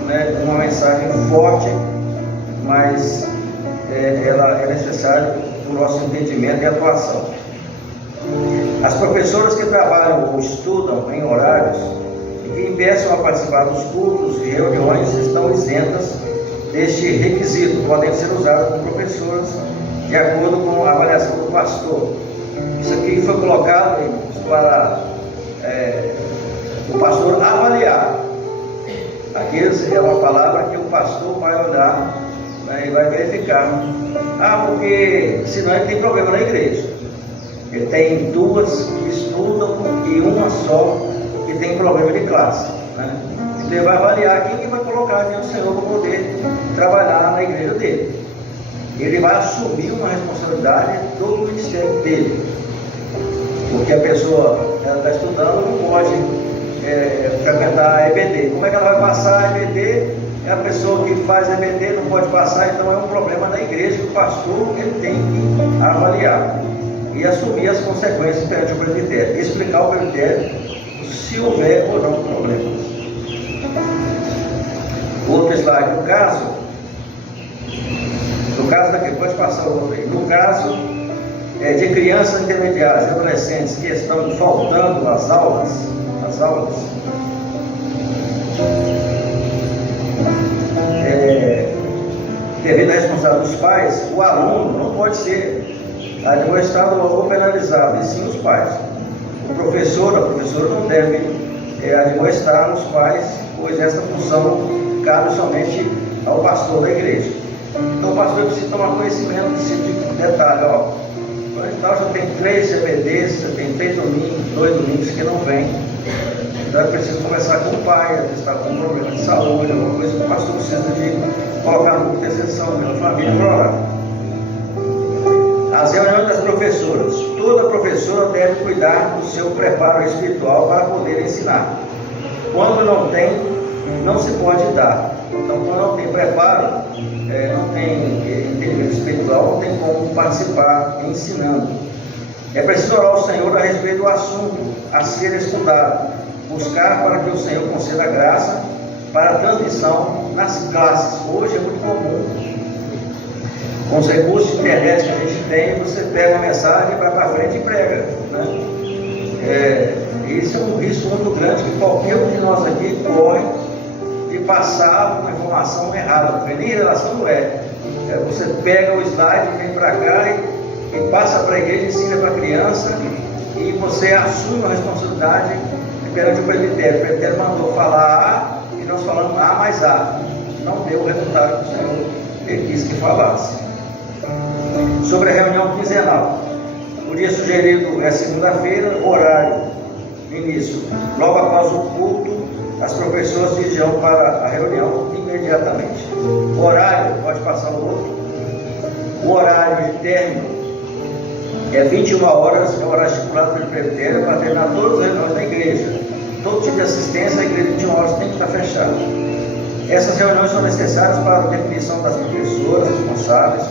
né, uma mensagem forte, mas ela é necessária para o nosso entendimento e atuação. As professoras que trabalham ou estudam em horários e que impeçam a participar dos cultos e reuniões estão isentas deste requisito, podem ser usadas como professoras de acordo com a avaliação do pastor. Isso aqui foi colocado para o pastor avaliar. Aqui é uma palavra que o pastor vai olhar, né, e vai verificar. Porque senão ele tem problema na igreja. Ele tem 2 que estudam e uma só que tem problema de classe, né? Então ele vai avaliar quem que vai colocar diante do Senhor para poder trabalhar na igreja dele. Ele vai assumir uma responsabilidade do ministério dele. Porque a pessoa está estudando não pode frequentar a EBD. Como é que ela vai passar a EBD? É a pessoa que faz EBD não pode passar, então é um problema na igreja que o pastor ele tem que avaliar e assumir as consequências perante o presbitério, explicar ao presbitério se houver ou não problemas. Outro slide, no caso daqui, pode passar o outro aí. No caso de crianças intermediárias e adolescentes que estão faltando às aulas, devido à responsabilidade dos pais, o aluno não pode ser admoestado ou penalizado, e sim os pais. A professora não deve admoestar os pais, pois esta função cabe somente ao pastor da igreja. Então o pastor precisa tomar conhecimento desse tipo de detalhe. Então já tem 3 CPDs, já tem 3 domingos, 2 domingos que não vem. Então é preciso conversar com o pai, às vezes está com um problema de saúde, alguma coisa que o pastor precisa de colocar no intercessão pela família para orar. As reuniões das professoras. Toda professora deve cuidar do seu preparo espiritual para poder ensinar. Quando não tem, não se pode dar. Então, quando não tem preparo, não tem entendimento espiritual, não tem como participar ensinando. É preciso orar ao Senhor a respeito do assunto a ser estudado, buscar para que o Senhor conceda graça para a transmissão nas classes. Hoje é muito comum, com os recursos de internet que a gente tem, você pega uma mensagem, vai para frente e prega, né? Esse é um risco muito grande que qualquer um de nós aqui corre de passar uma informação errada, porque nem relação não é. Você pega o slide, vem para cá e passa para a igreja, ensina para a criança, e você assume a responsabilidade perante o presbitério. O presbitério mandou falar A e nós falamos A mais A. Não deu o resultado que o Senhor ele quis que falasse. Sobre a reunião quinzenal. O dia sugerido é segunda-feira, horário, início. Logo após o culto, as professoras dirigirão para a reunião imediatamente. O horário, pode passar o outro. O horário de término é 21 horas, é o horário estipulado pelo presbitério para terminar todas as reuniões da igreja. Todo tipo de assistência, a igreja de 21 horas tem que estar fechada. Essas reuniões são necessárias para a definição das professoras responsáveis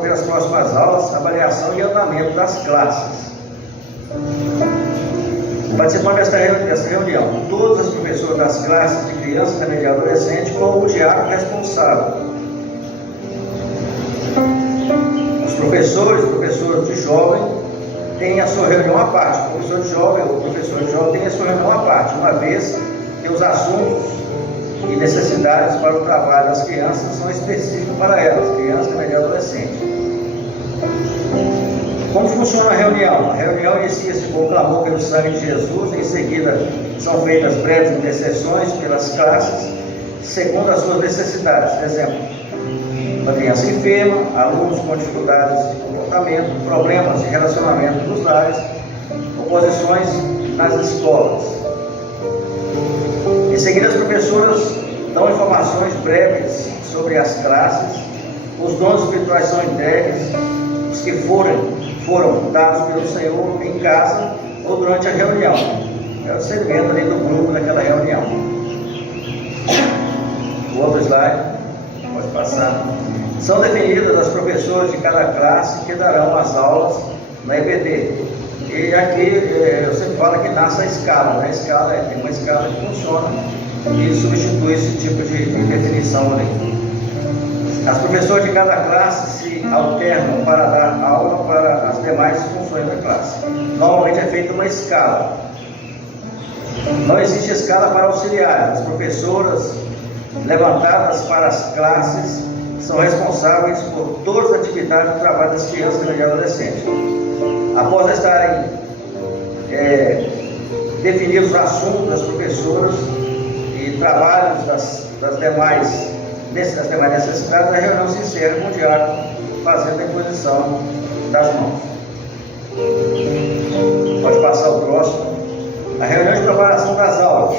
pelas próximas aulas, avaliação e andamento das classes. Participando desta reunião, todas as professoras das classes de criança, intermediária e adolescente, como o diácono responsável. Os professores de jovem têm a sua reunião à parte. O professor de jovem tem a sua reunião à parte, uma vez que os assuntos e necessidades para o trabalho das crianças são específicos para elas, criança, intermediária e adolescente. Como funciona a reunião? A reunião inicia-se com o clamor pelo sangue de Jesus, em seguida são feitas breves intercessões pelas classes, segundo as suas necessidades. Por exemplo, uma criança enferma, alunos com dificuldades de comportamento, problemas de relacionamento nos lares, oposições nas escolas. Em seguida, as professoras dão informações breves sobre as classes, os dons espirituais são entregues, os que foram dados pelo Senhor em casa ou durante a reunião. É o segmento ali do grupo daquela reunião. O outro slide, pode passar. São definidas as professoras de cada classe que darão as aulas na EBD. E aqui eu sempre falo que nasce a escala, né? Tem uma escala que funciona e substitui esse tipo de definição ali. As professoras de cada classe se alternam para dar aula para as demais funções da classe. Normalmente é feita uma escala. Não existe escala para auxiliares. As professoras levantadas para as classes são responsáveis por todas as atividades do trabalho das crianças e adolescentes. Após estarem definidos os assuntos das professoras e trabalhos das demais necessidades, a reunião se encerra com o diácono fazendo a imposição das mãos. Pode passar o próximo. A reunião de preparação das aulas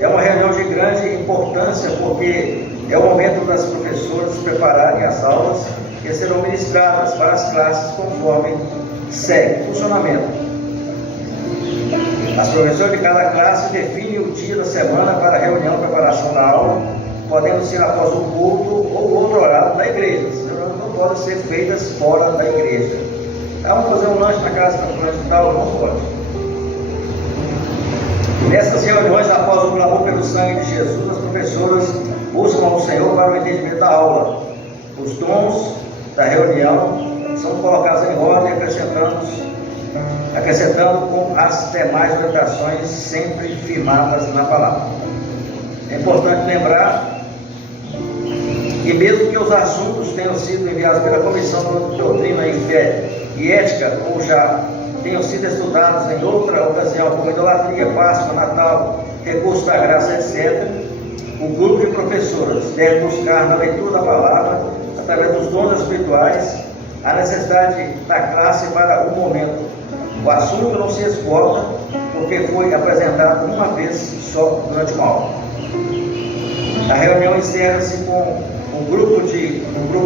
é uma reunião de grande importância porque é o momento das professoras prepararem as aulas que serão ministradas para as classes conforme segue. Funcionamento. As professoras de cada classe definem o dia da semana para a reunião de preparação da aula, podendo ser após o culto ou outro horário da igreja. As reuniões não podem ser feitas fora da igreja. Vamos fazer um lanche na casa para fulano de tal? Não pode. Nessas reuniões, após o clamor pelo sangue de Jesus, as professoras buscam ao Senhor para o entendimento da aula. Os dons da reunião são colocados em ordem, acrescentando com as demais orientações sempre firmadas na palavra. É importante lembrar que mesmo que os assuntos tenham sido enviados pela Comissão de Doutrina e Fé e Ética, ou já tenham sido estudados em outra ocasião, como idolatria, Páscoa, Natal, recurso da graça, etc., o grupo de professoras deve buscar na leitura da palavra, através dos dons espirituais, a necessidade da classe para o momento. O assunto não se esgota porque foi apresentado uma vez só durante uma aula. A reunião encerra-se com um grupo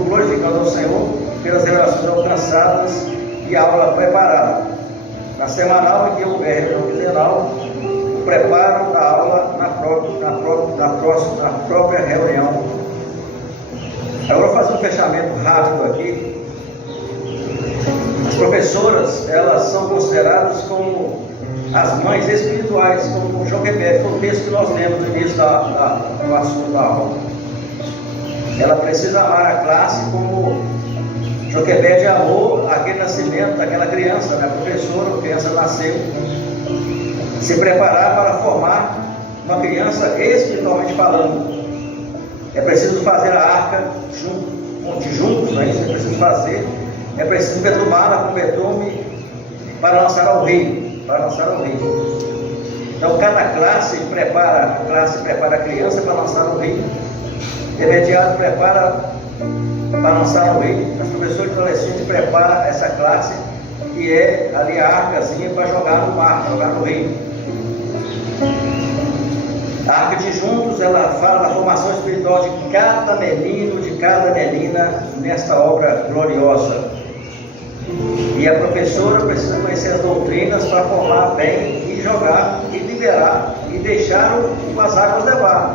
glorificando ao Senhor pelas revelações alcançadas e a aula preparada. Na semanal, em que houver reunião quinzenal, o preparo da aula na própria reunião. Agora, vou fazer um fechamento rápido aqui. As professoras, elas são consideradas como as mães espirituais, como o João Quebec, foi o texto que nós lemos no início do assunto da aula. Ela precisa amar a classe como Joquebede amou aquele nascimento daquela criança, né? A criança nasceu, se preparar para formar uma criança espiritualmente falando. É preciso fazer a arca juntos, não é isso? É preciso fazer, é preciso betumá-la com betume para lançar ao rio. Então cada classe prepara a criança para lançar ao rio. Imediato prepara para lançar no rio. Os professores de adolescente preparam essa classe, que é ali a arcazinha para jogar no mar, jogar no rio. A arca de juntos, ela fala da formação espiritual de cada menino, de cada menina nesta obra gloriosa. E a professora precisa conhecer as doutrinas para formar bem e jogar e liberar e deixar as águas levar.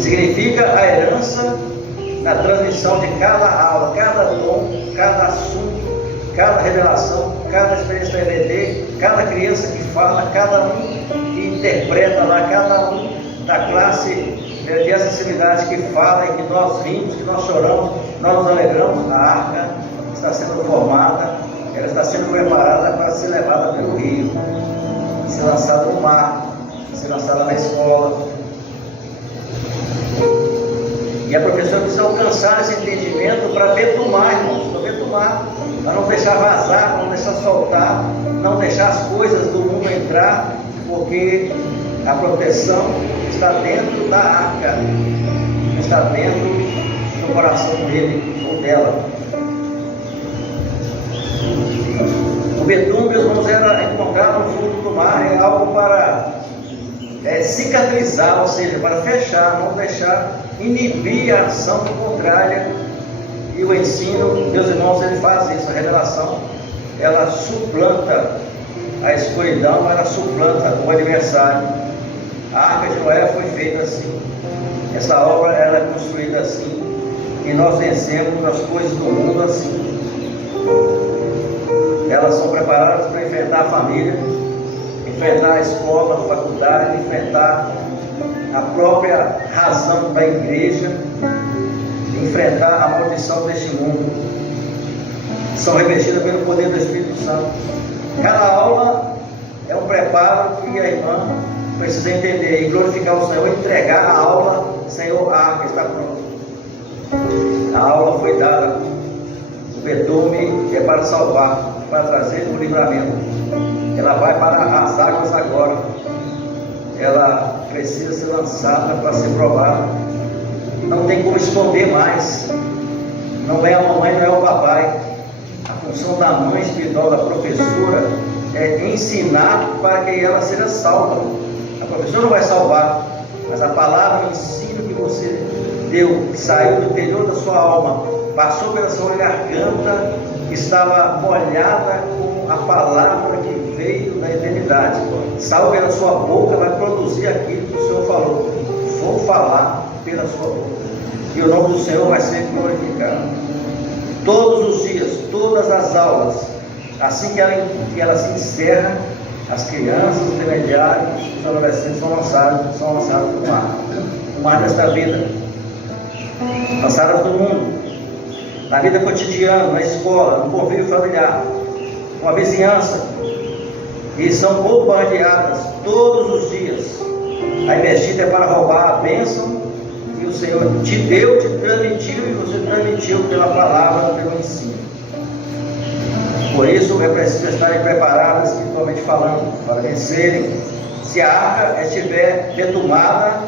Significa a herança na transmissão de cada aula, cada dom, cada assunto, cada revelação, cada experiência da EBD, cada criança que fala, cada um que interpreta lá, cada um da classe de acessibilidade que fala e que nós rimos, que nós choramos, nós nos alegramos. A arca está sendo formada, ela está sendo preparada para ser levada pelo rio, ser lançada no mar, ser lançada na escola. E a professora precisa alcançar esse entendimento para betumar, irmãos, para não deixar vazar, para não deixar soltar, não deixar as coisas do mundo entrar, porque a proteção está dentro da arca, está dentro do coração dele ou dela. O betume, meus irmãos, era encontrado no fundo do mar, é algo para cicatrizar, ou seja, para fechar, não deixar inibir a ação contrária. E o ensino, meus irmãos, ele faz isso. A revelação, ela suplanta a escuridão, ela suplanta o adversário. A arca de Noé foi feita assim, essa obra ela é construída assim, e nós vencemos as coisas do mundo assim. Elas são preparadas para enfrentar a família, enfrentar a escola, a faculdade, enfrentar a própria razão da igreja, enfrentar a maldição deste mundo. São revestidas pelo poder do Espírito Santo. Cada aula é um preparo que a irmã precisa entender e glorificar o Senhor, entregar a aula. Senhor, a arca está pronta. A aula foi dada. O betume é para salvar, para trazer o livramento. Ela vai para as águas agora. Ela precisa ser lançada para ser provada. Não tem como esconder mais. Não é a mamãe, não é o papai. A função da mãe espiritual, da professora, é ensinar para que ela seja salva. A professora não vai salvar, mas a palavra, o ensino que você deu, que saiu do interior da sua alma, passou pela sua garganta, estava molhada com a palavra que veio da eternidade. Saiu pela sua boca, vai produzir aquilo que o Senhor falou. Vou falar pela sua boca. E o nome do Senhor vai ser glorificado. Todos os dias, todas as aulas, assim que ela se encerra, as crianças, os intermediários, os adolescentes são lançados no mar. O mar desta vida. Lançadas do mundo. Na vida cotidiana, na escola, no convívio familiar, com a vizinhança. E são bombardeadas todos os dias. A investida é para roubar a bênção que o Senhor te deu, te transmitiu, e você transmitiu pela palavra, pelo ensino. Por isso é preciso estarem preparadas, espiritualmente falando, para vencerem. Se a arca estiver betumada,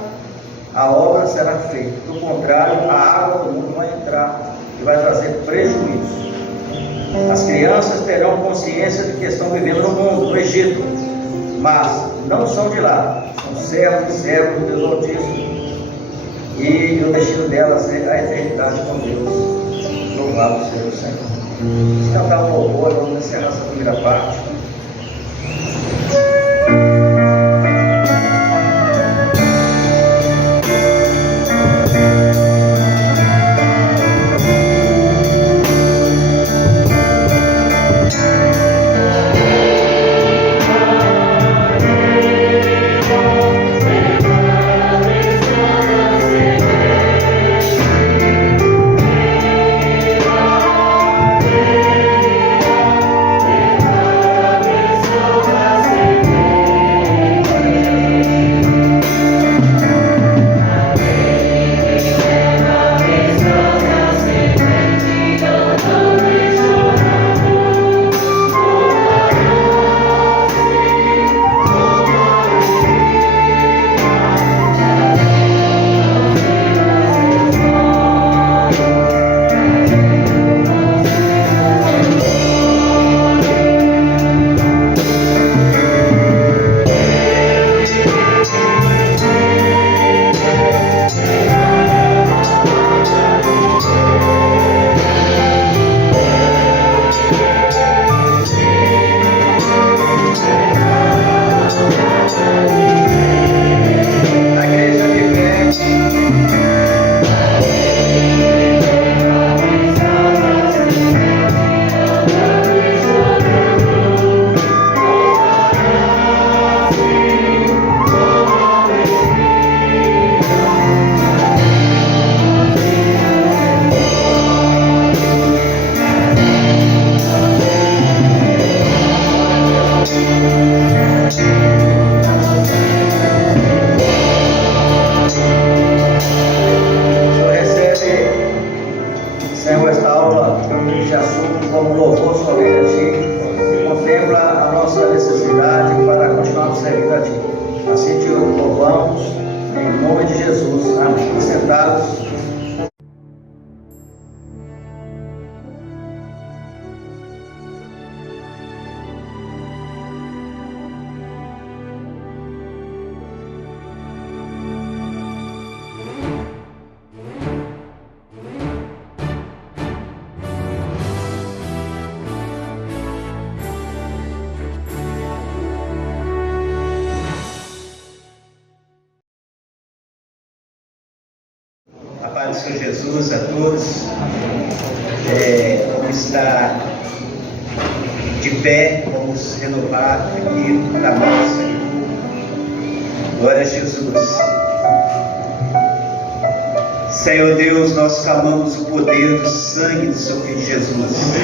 a obra será feita. Do contrário, a água do mundo vai entrar e vai trazer prejuízo. As crianças terão consciência de que estão vivendo no mundo, no Egito, mas não são de lá, são servos e servos do Deus Altíssimo, e o destino delas é a eternidade com Deus. Louvado seja o Senhor. Vamos cantar um louvor, vamos encerrar essa primeira parte. A paz do Senhor Jesus a todos. Vamos estar de pé, vamos renovar aqui da nossa. Glória a Jesus. Senhor Deus, nós clamamos o poder do sangue do seu Filho Jesus.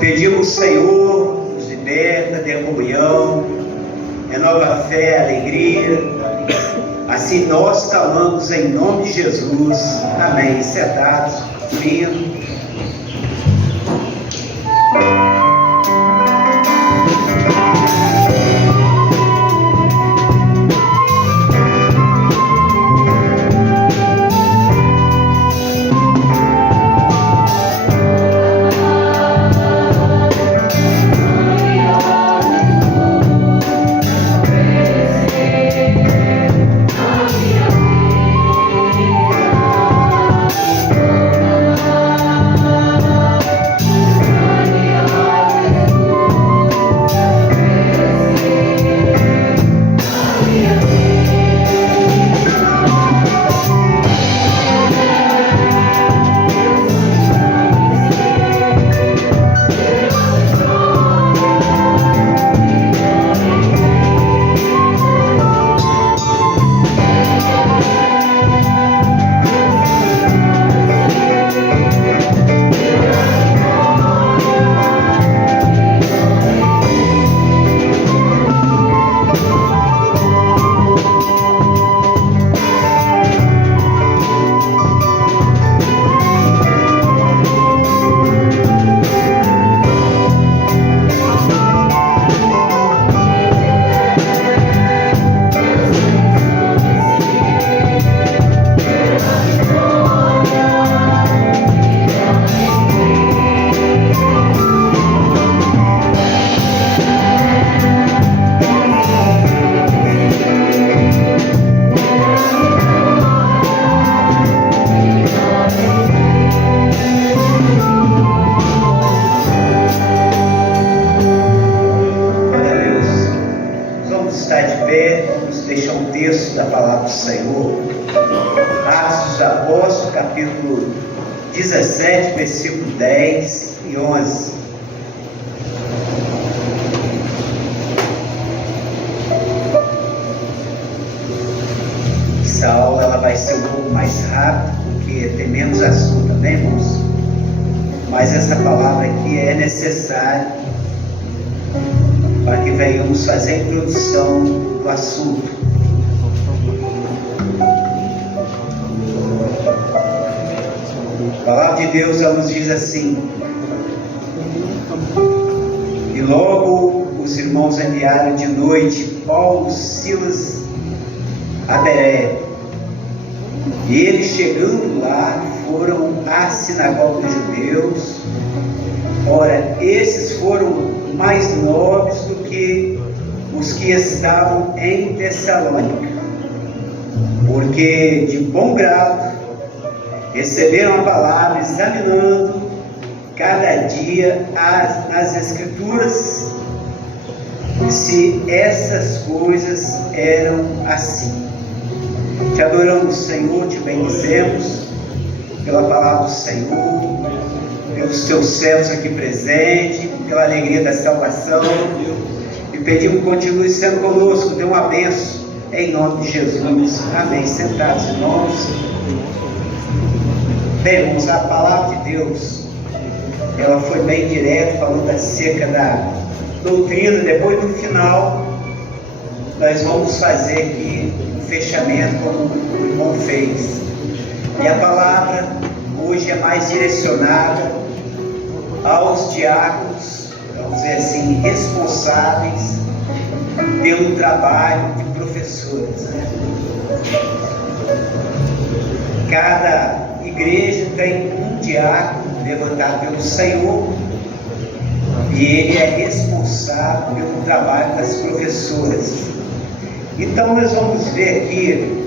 Pedimos, Senhor, nos liberta, dê comunhão, renova a fé, a alegria. Assim nós clamamos em nome de Jesus. Amém. Sentados, vindo. capítulo 17, versículo 10 e 11. Essa aula ela vai ser um pouco mais rápida, porque tem menos assunto, né, irmãos? Mas essa palavra aqui é necessária para que venhamos fazer a introdução do assunto. A palavra de Deus ela nos diz assim: e logo os irmãos enviaram de noite Paulo, Silas a Bereia. E eles, chegando lá, foram à sinagoga dos judeus. Ora, esses foram mais nobres do que os que estavam em Tessalônica, porque de bom grado receberam a palavra, examinando cada dia nas Escrituras se essas coisas eram assim. Te adoramos, Senhor, te bendizemos pela palavra do Senhor, pelos teus servos aqui presentes, pela alegria da salvação, e pedimos que continue sendo conosco, dê uma bênção em nome de Jesus. Amém. Sentados, irmãos. Bem, irmãos, a palavra de Deus ela foi bem direta, falando acerca da doutrina. Depois, no final, nós vamos fazer aqui um fechamento como o irmão fez. E a palavra hoje é mais direcionada aos diáconos, vamos dizer assim, responsáveis pelo trabalho de professores, né? Cada igreja tem um diácono levantado pelo Senhor, e ele é responsável pelo trabalho das professoras. Então nós vamos ver aqui,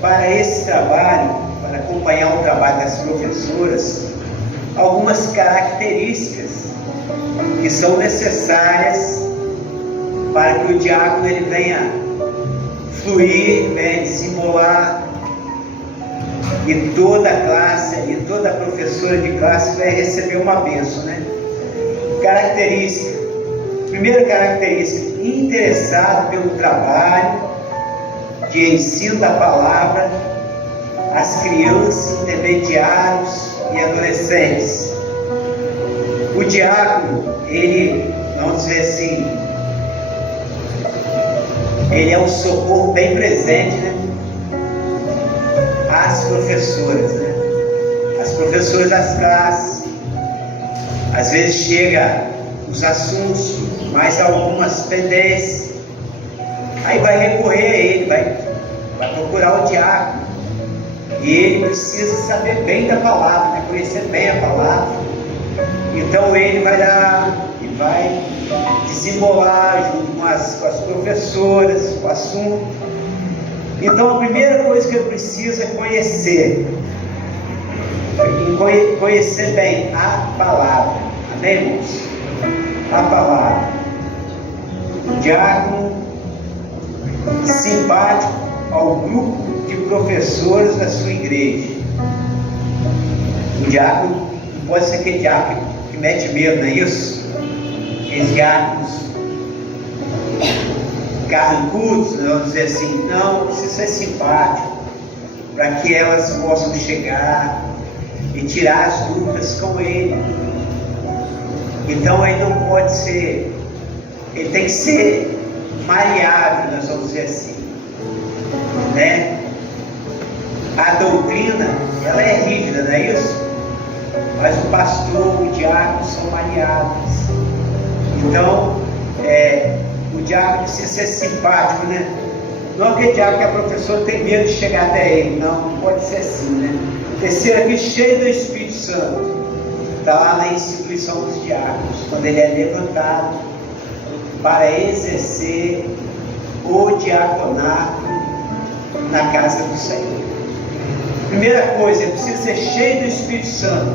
para esse trabalho, para acompanhar o trabalho das professoras, algumas características que são necessárias para que o diácono ele venha fluir, venha desenrolar, e toda a classe, e toda a professora de classe vai receber uma bênção, né? Característica. Primeira característica: interessado pelo trabalho de ensino da palavra às crianças, intermediários e adolescentes. O diácono, ele, vamos dizer assim, ele é um socorro bem presente, né? Às professoras, né? As professoras das classes. Às vezes chega os assuntos, mais algumas pendências, aí vai recorrer a ele, vai procurar o diácono, e ele precisa saber bem da palavra, né? Conhecer bem a palavra. Então ele vai lá e vai desembolar junto com as professoras o assunto. Então a primeira coisa que ele precisa é conhecer bem a palavra. Amém, irmãos? A palavra. Diácono simpático ao grupo de professores da sua igreja. O diácono não pode ser aquele diácono que mete medo, não é isso? Aqueles diáconos carrancudos, vamos dizer assim. Não, precisa ser simpático, para que elas possam chegar e tirar as dúvidas com ele. Então ele não pode ser, ele tem que ser maleável, nós vamos dizer assim, né? A doutrina, ela é rígida, não é isso? Mas o pastor, o diácono são maleáveis. Então, o diácono precisa ser simpático, né? Não aquele diácono que a professora tem medo de chegar até ele, não pode ser assim, né? Terceiro aqui, cheio do Espírito Santo. Está lá na instituição dos diáconos, quando ele é levantado para exercer o diaconato na casa do Senhor. Primeira coisa, ele precisa ser cheio do Espírito Santo.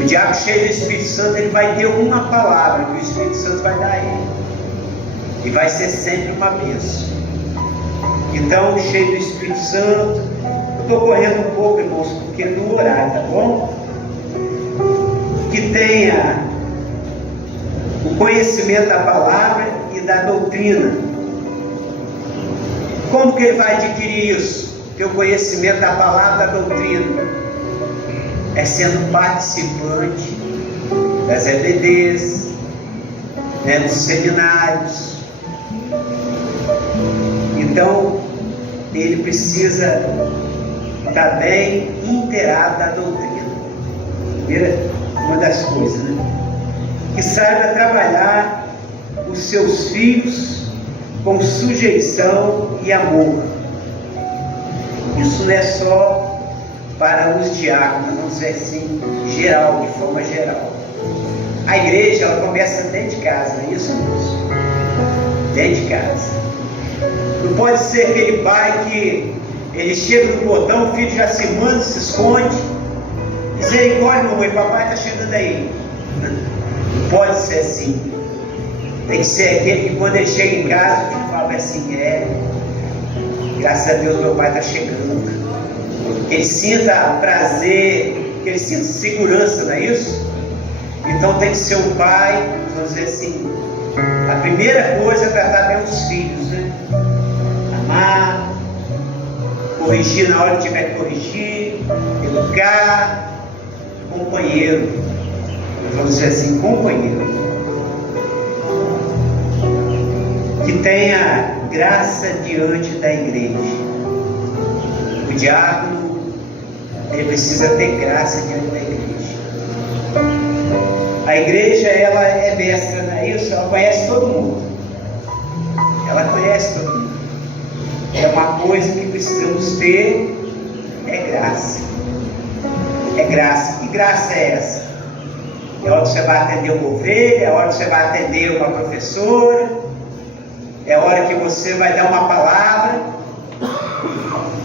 O diácono cheio do Espírito Santo, ele vai ter uma palavra que o Espírito Santo vai dar a ele, e vai ser sempre uma bênção. Então, cheio do Espírito Santo. Eu estou correndo um pouco, irmãos, porque no horário, tá bom? Que tenha o conhecimento da palavra e da doutrina. Como que ele vai adquirir isso? Ter o conhecimento da palavra e da doutrina é sendo participante das EBDs, né, dos seminários. Então, ele precisa estar bem inteirado da doutrina. Primeira, uma das coisas, né? Que saiba trabalhar os seus filhos com sujeição e amor. Isso não é só para os diáconos, vamos dizer assim, geral, de forma geral. A igreja, ela começa dentro de casa, não é isso, moço? Dentro de casa. Não pode ser aquele pai que ele chega no portão, o filho já se manda, se esconde. Misericórdia, mamãe, papai está chegando aí. Não pode ser assim. Tem que ser aquele que quando ele chega em casa, o filho fala assim, graças a Deus meu pai está chegando. Que ele sinta prazer, que ele sinta segurança, não é isso? Então tem que ser um pai, vamos dizer assim, a primeira coisa é tratar bem os filhos, né? Amar, corrigir na hora que tiver que corrigir, educar, companheiro, vamos dizer assim, companheiro. Que tenha graça diante da igreja. O diácono, ele precisa ter graça diante da igreja. A igreja, ela é mestra, não é isso? Ela conhece todo mundo. Ela conhece todo mundo. É uma coisa que precisamos ter, é graça. É graça. Que graça é essa? É a hora que você vai atender uma ovelha, é a hora que você vai atender uma professora, é a hora que você vai dar uma palavra,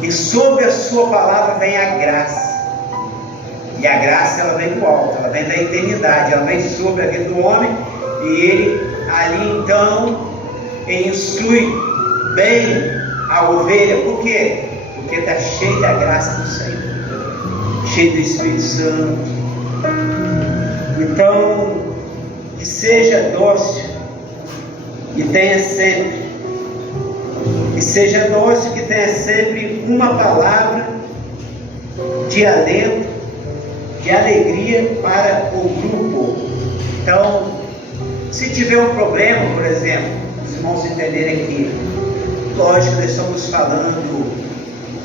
e sobre a sua palavra vem a graça. E a graça, ela vem do alto, ela vem da eternidade, ela vem sobre a vida do homem, e ele ali então, ele instrui bem a ovelha. Por quê? Porque está cheio da graça do Senhor, cheio do Espírito Santo. Então, que seja dócil e tenha sempre, que seja dócil, que tenha sempre uma palavra de alento, de alegria para o grupo. Então, se tiver um problema, por exemplo, os irmãos entenderem aqui, lógico, nós estamos falando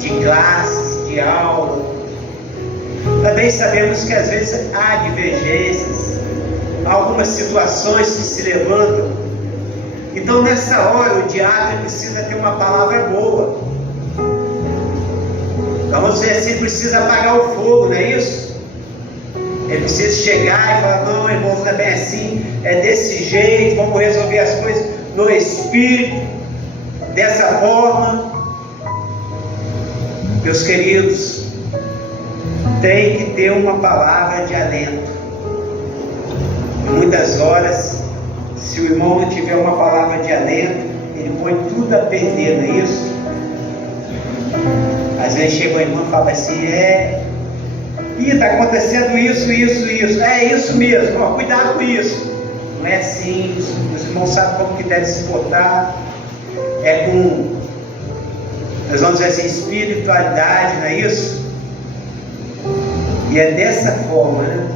de classes, de aula. Também sabemos que às vezes há divergências, há algumas situações que se levantam. Então, nessa hora, o diácono precisa ter uma palavra boa. Então, vamos dizer assim, precisa apagar o fogo, não é isso? Ele precisa chegar e falar, não, irmãos, não é bem assim, é desse jeito, vamos resolver as coisas no Espírito, dessa forma. Meus queridos, tem que ter uma palavra de alento. Muitas horas, se o irmão não tiver uma palavra de alento, ele põe tudo a perder, não é isso? Às vezes chega o irmão e fala assim, está acontecendo isso. É isso mesmo, ó, cuidado com isso. Não é assim, os irmãos sabem como que deve se portar. É com, nós vamos dizer assim, espiritualidade, não é isso? E é dessa forma, né?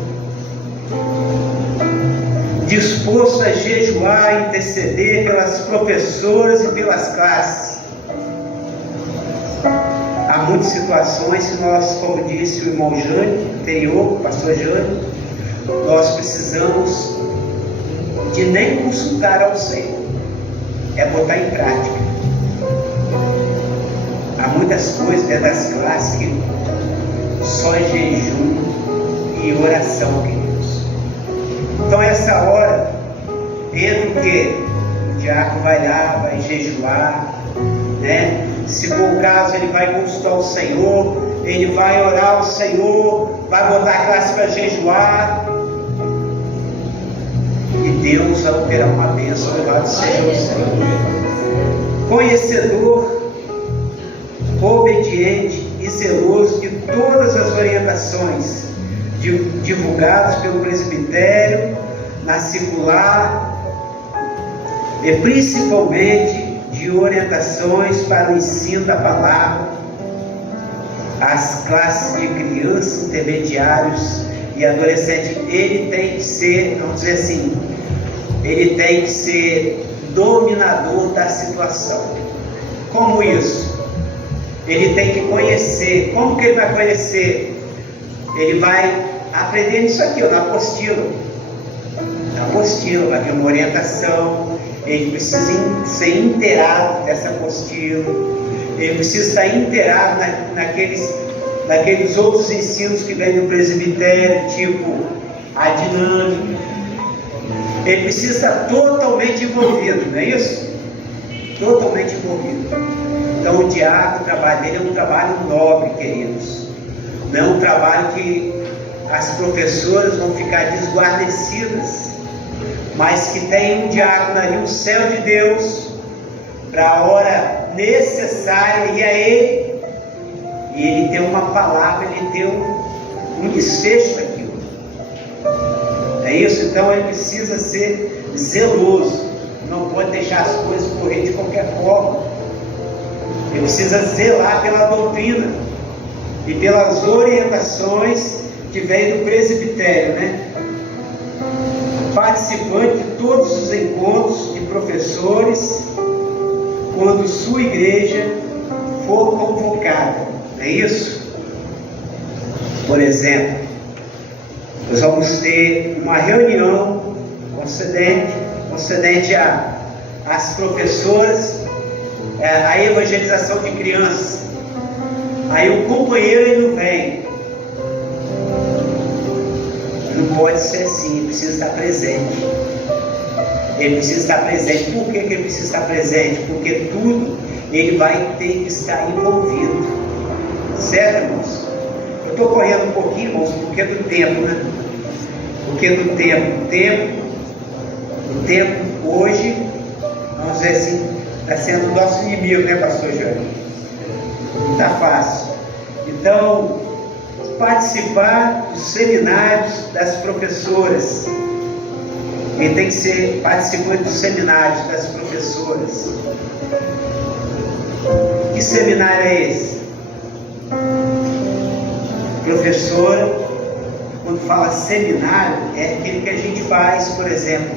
Disposto a jejuar e interceder pelas professoras e pelas classes. Há muitas situações que nós, como disse o irmão Jânio, anterior, o pastor Jânio, nós precisamos de nem consultar ao Senhor, é botar em prática. Há muitas coisas dentro das classes que só é jejum e oração, queridos. Então essa hora, entra o quê? O diácono vai lá, vai jejuar, né? Se for o caso, ele vai consultar o Senhor, ele vai orar ao Senhor, vai botar a classe para jejuar, e Deus vai operar uma bênção, louvado seja o Senhor. Conhecedor obediente e zeloso de todas as orientações divulgadas pelo presbitério, na circular, e principalmente de orientações para o ensino da palavra às classes de crianças, intermediários e adolescentes. Ele tem que ser, vamos dizer assim, ele tem que ser dominador da situação. Como isso? Ele tem que conhecer. Como que ele vai conhecer? Ele vai aprender isso aqui, ó, na apostila. Na apostila vai ter uma orientação. Ele precisa ser inteirado dessa apostila. Ele precisa estar inteirado naqueles outros ensinos que vêm do presbitério, tipo a dinâmica. Ele precisa estar totalmente envolvido, não é isso? Totalmente envolvido. Então o diácono, o trabalho dele é um trabalho nobre, queridos. Não é um trabalho que as professoras vão ficar desguarnecidas, mas que tem um diácono ali, um céu de Deus, para a hora necessária, e a ele, e ele tem uma palavra, ele tem um desfecho daquilo. É isso? Então ele precisa ser zeloso, não pode deixar as coisas correr de qualquer forma. Ele precisa zelar pela doutrina e pelas orientações que vem do presbitério, né? Participante de todos os encontros de professores quando sua igreja for convocada, não é isso? Por exemplo, nós vamos ter uma reunião concedente às professoras, a evangelização de crianças. Aí o companheiro ele não vem. Não pode ser assim, ele precisa estar presente. Ele precisa estar presente. Por que ele precisa estar presente? Porque tudo ele vai ter que estar envolvido. Certo, irmãos? Eu estou correndo um pouquinho, irmãos, porque é do tempo, né? Porque é do tempo. O tempo hoje, vamos dizer assim, está sendo o nosso inimigo, né, pastor Jorge? Não está fácil. Então, participar dos seminários das professoras. Ele tem que ser participante dos seminários das professoras. Que seminário é esse? Professora, quando fala seminário, é aquele que a gente faz, por exemplo.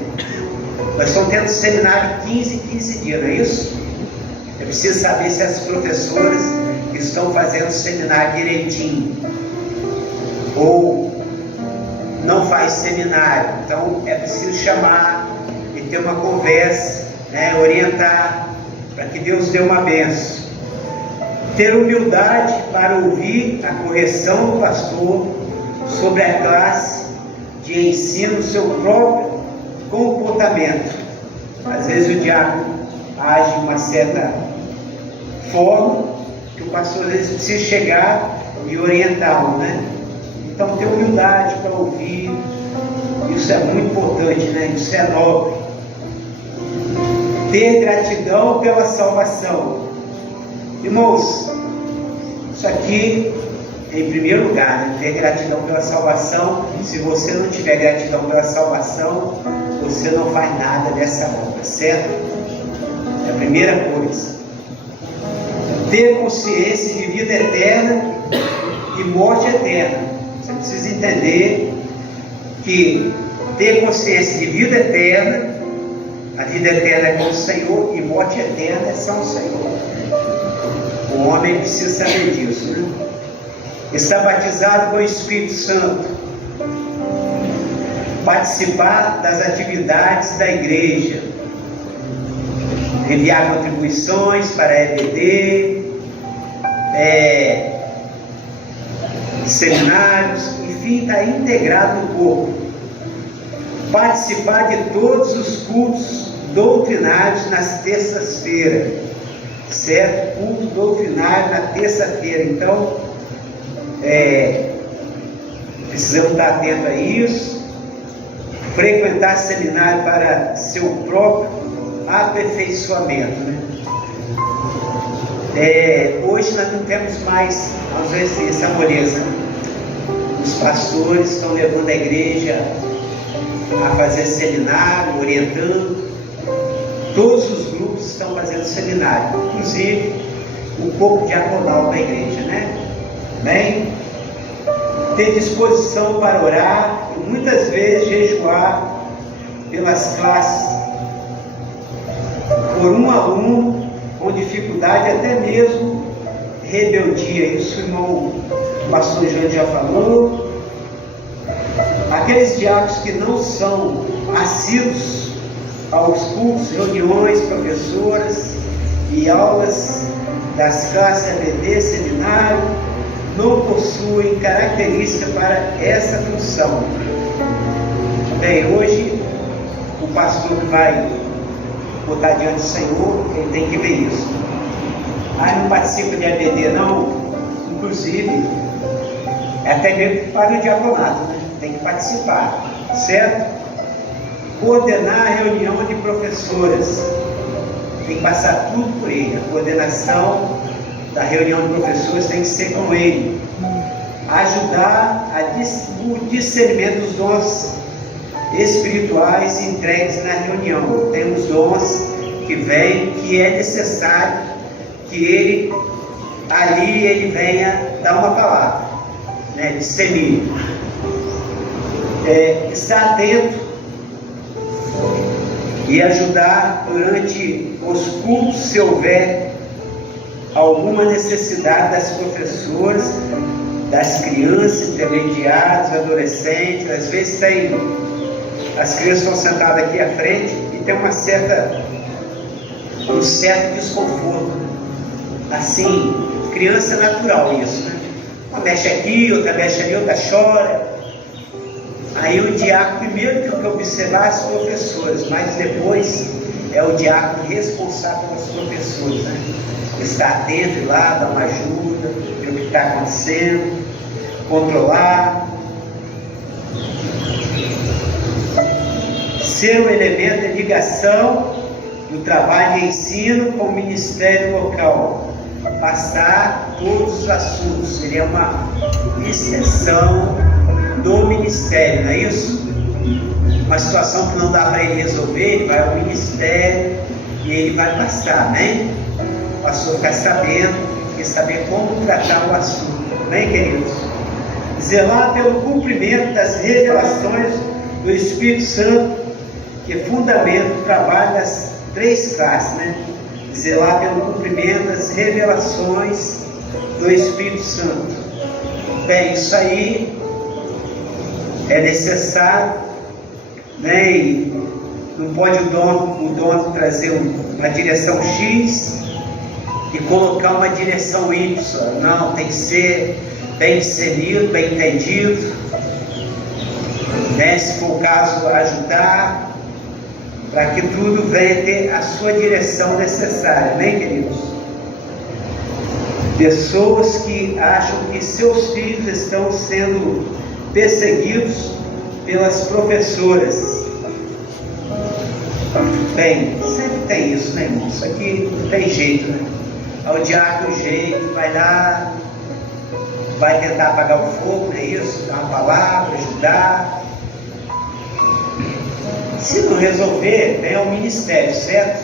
Nós estamos tendo seminário 15 dias, não é isso? Eu preciso saber se as professoras estão fazendo o seminário direitinho ou não faz seminário. Então é preciso chamar e ter uma conversa, né? Orientar para que Deus dê uma bênção. Ter humildade para ouvir a correção do pastor sobre a classe de ensino, seu próprio comportamento. Às vezes o diácono age de uma certa forma que o pastor às vezes precisa chegar e orientá-lo, né? Então ter humildade para ouvir, isso é muito importante, né? Isso é nobre. Ter gratidão pela salvação. Irmãos, isso aqui em primeiro lugar, né? Ter gratidão pela salvação. Se você não tiver gratidão pela salvação, você não faz nada dessa obra, certo? É a primeira coisa. Ter consciência de vida eterna e morte eterna. Você precisa entender que ter consciência de vida eterna, a vida eterna é com o Senhor e morte eterna é só o Senhor. O homem precisa saber disso, né? Estar batizado com o Espírito Santo, participar das atividades da igreja, enviar contribuições para a EBD, seminários, enfim, estar integrado no corpo. Participar de todos os cultos doutrinários nas terças-feiras, certo? Culto doutrinário na terça-feira. Então, precisamos estar atentos a isso. Frequentar seminário para seu próprio aperfeiçoamento, né? Hoje nós não temos mais, vamos dizer assim, essa moleza. Os pastores estão levando a igreja a fazer seminário, orientando. Todos os grupos estão fazendo seminário, inclusive o corpo diaconal da igreja, né? Bem, ter disposição para orar e muitas vezes jejuar pelas classes, por um aluno com dificuldade, até mesmo rebeldia. Isso o irmão o pastor João já falou. Aqueles diáconos que não são assíduos aos cultos, reuniões, professoras e aulas das classes ABD, seminário, não possuem característica para essa função. Bem, hoje o pastor que vai botar diante do Senhor, ele tem que ver isso. Não participa de ABD não, inclusive, até mesmo para o diaconato, né? Tem que participar, certo? Coordenar a reunião de professoras, tem que passar tudo por ele. A coordenação da reunião de professores tem que ser com ele. Ajudar o discernimento dos dons espirituais entregues na reunião. Temos dons que vêm, que é necessário que ele venha dar uma palavra, né? Discernir. Estar atento e ajudar durante os cultos, se houver alguma necessidade das professoras, das crianças, intermediários, adolescentes. Às vezes as crianças estão sentadas aqui à frente e tem um certo desconforto. Assim, criança é natural isso, né? Uma mexe aqui, outra mexe ali, outra chora. Aí o diácono primeiro tem que observar as professoras, mas depois é o diácono responsável pelas professoras, né? Estar atento e lá, dar uma ajuda, ver o que está acontecendo, controlar. Ser um elemento de ligação do trabalho de ensino com o ministério local. Passar todos os assuntos, seria uma extensão do ministério, não é isso? Uma situação que não dá para ele resolver, ele vai ao ministério e ele vai passar, né? O pastor ficar sabendo e saber como tratar o assunto, bem, queridos? Zelar pelo cumprimento das revelações do Espírito Santo, que fundamenta o trabalho das 3 classes, né? Zelar pelo cumprimento das revelações do Espírito Santo. Bem, isso aí é necessário, né? E não pode o dono trazer uma direção X e colocar uma direção Y. Não, tem que ser bem discernido, bem entendido, né? Se for o caso, ajudar para que tudo venha ter a sua direção necessária, né, queridos? Pessoas que acham que seus filhos estão sendo perseguidos pelas professoras. Bem, sempre tem isso, né, irmão? Isso aqui não tem jeito, né? Ao diácono jeito, vai lá, vai tentar apagar o fogo, não é isso? Dar uma palavra, ajudar. Se não resolver, vem ao ministério, certo?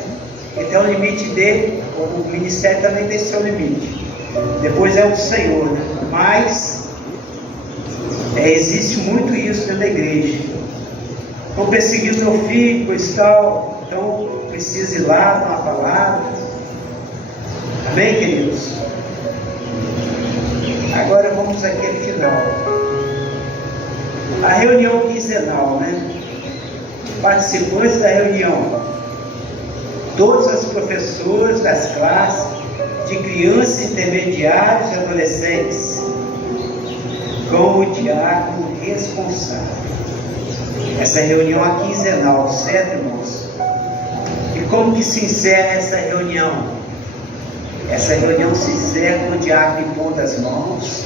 Ele tem o limite dele, o ministério também tem seu limite. Depois é o Senhor, né? Mas existe muito isso dentro da igreja. Estão perseguindo meu filho, coisa e tal, então precisa ir lá, dar uma palavra. Amém, queridos? Agora vamos aqui ao final. A reunião quinzenal, né? Participantes da reunião, todas as professoras das classes de crianças, intermediários e adolescentes, com o diácono responsável. Essa reunião é quinzenal, certo, irmãos? E como que se encerra essa reunião? Essa reunião se encerra com o diácono impondo as mãos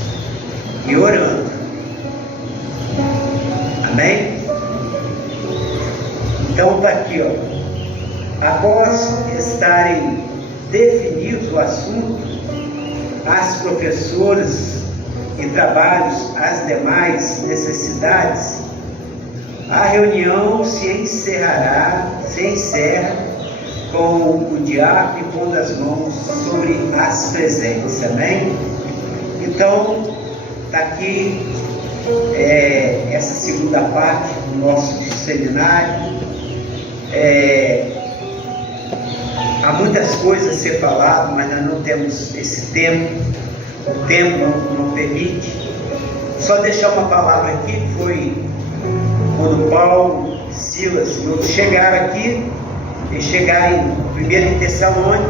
e orando. Amém? Então está aqui, ó. Após estarem definidos o assunto, as professoras e trabalhos as demais necessidades, a reunião se encerra com o diácono pondo as mãos sobre as presentes, amém? Então, está aqui essa segunda parte do nosso seminário. Há muitas coisas a ser falado, mas nós não temos esse tempo, o tempo não permite. Só deixar uma palavra aqui, foi quando Paulo, Silas e outros chegaram aqui, eles chegaram primeiro em Tessalônica,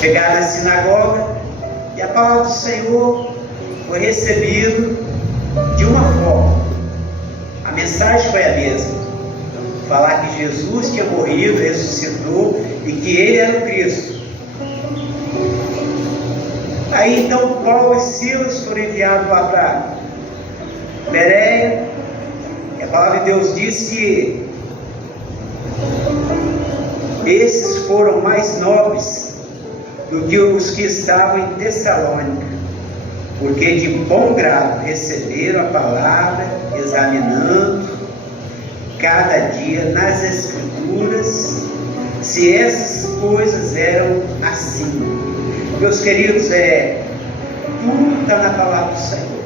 chegaram na sinagoga, e a palavra do Senhor foi recebida de uma forma. A mensagem foi a mesma. Falar que Jesus tinha morrido, ressuscitou e que Ele era o Cristo. Aí então Paulo e Silas foram enviados lá para Bereia, e a palavra de Deus diz que esses foram mais nobres do que os que estavam em Tessalônica, porque de bom grado receberam a palavra, examinando cada dia nas Escrituras se essas coisas eram assim. Meus queridos, tudo está na palavra do Senhor.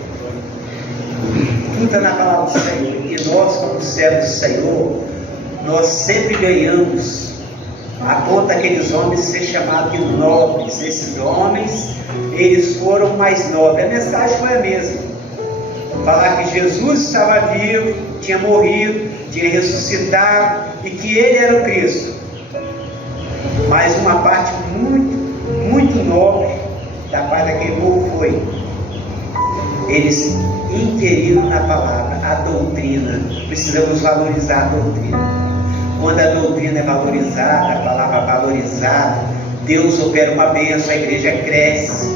Tudo está na palavra do Senhor. E nós, como servos do Senhor, nós sempre ganhamos a ponto daqueles homens ser chamados de nobres. Esses homens, eles foram mais nobres. A mensagem foi a mesma. Falar que Jesus estava vivo, tinha morrido, tinha ressuscitado e que Ele era o Cristo. Mas uma parte muito nobre da parte daquele povo foi: eles inquiriram na palavra, a doutrina. Precisamos valorizar a doutrina. Quando a doutrina é valorizada, a palavra é valorizada, Deus opera uma bênção, a igreja cresce,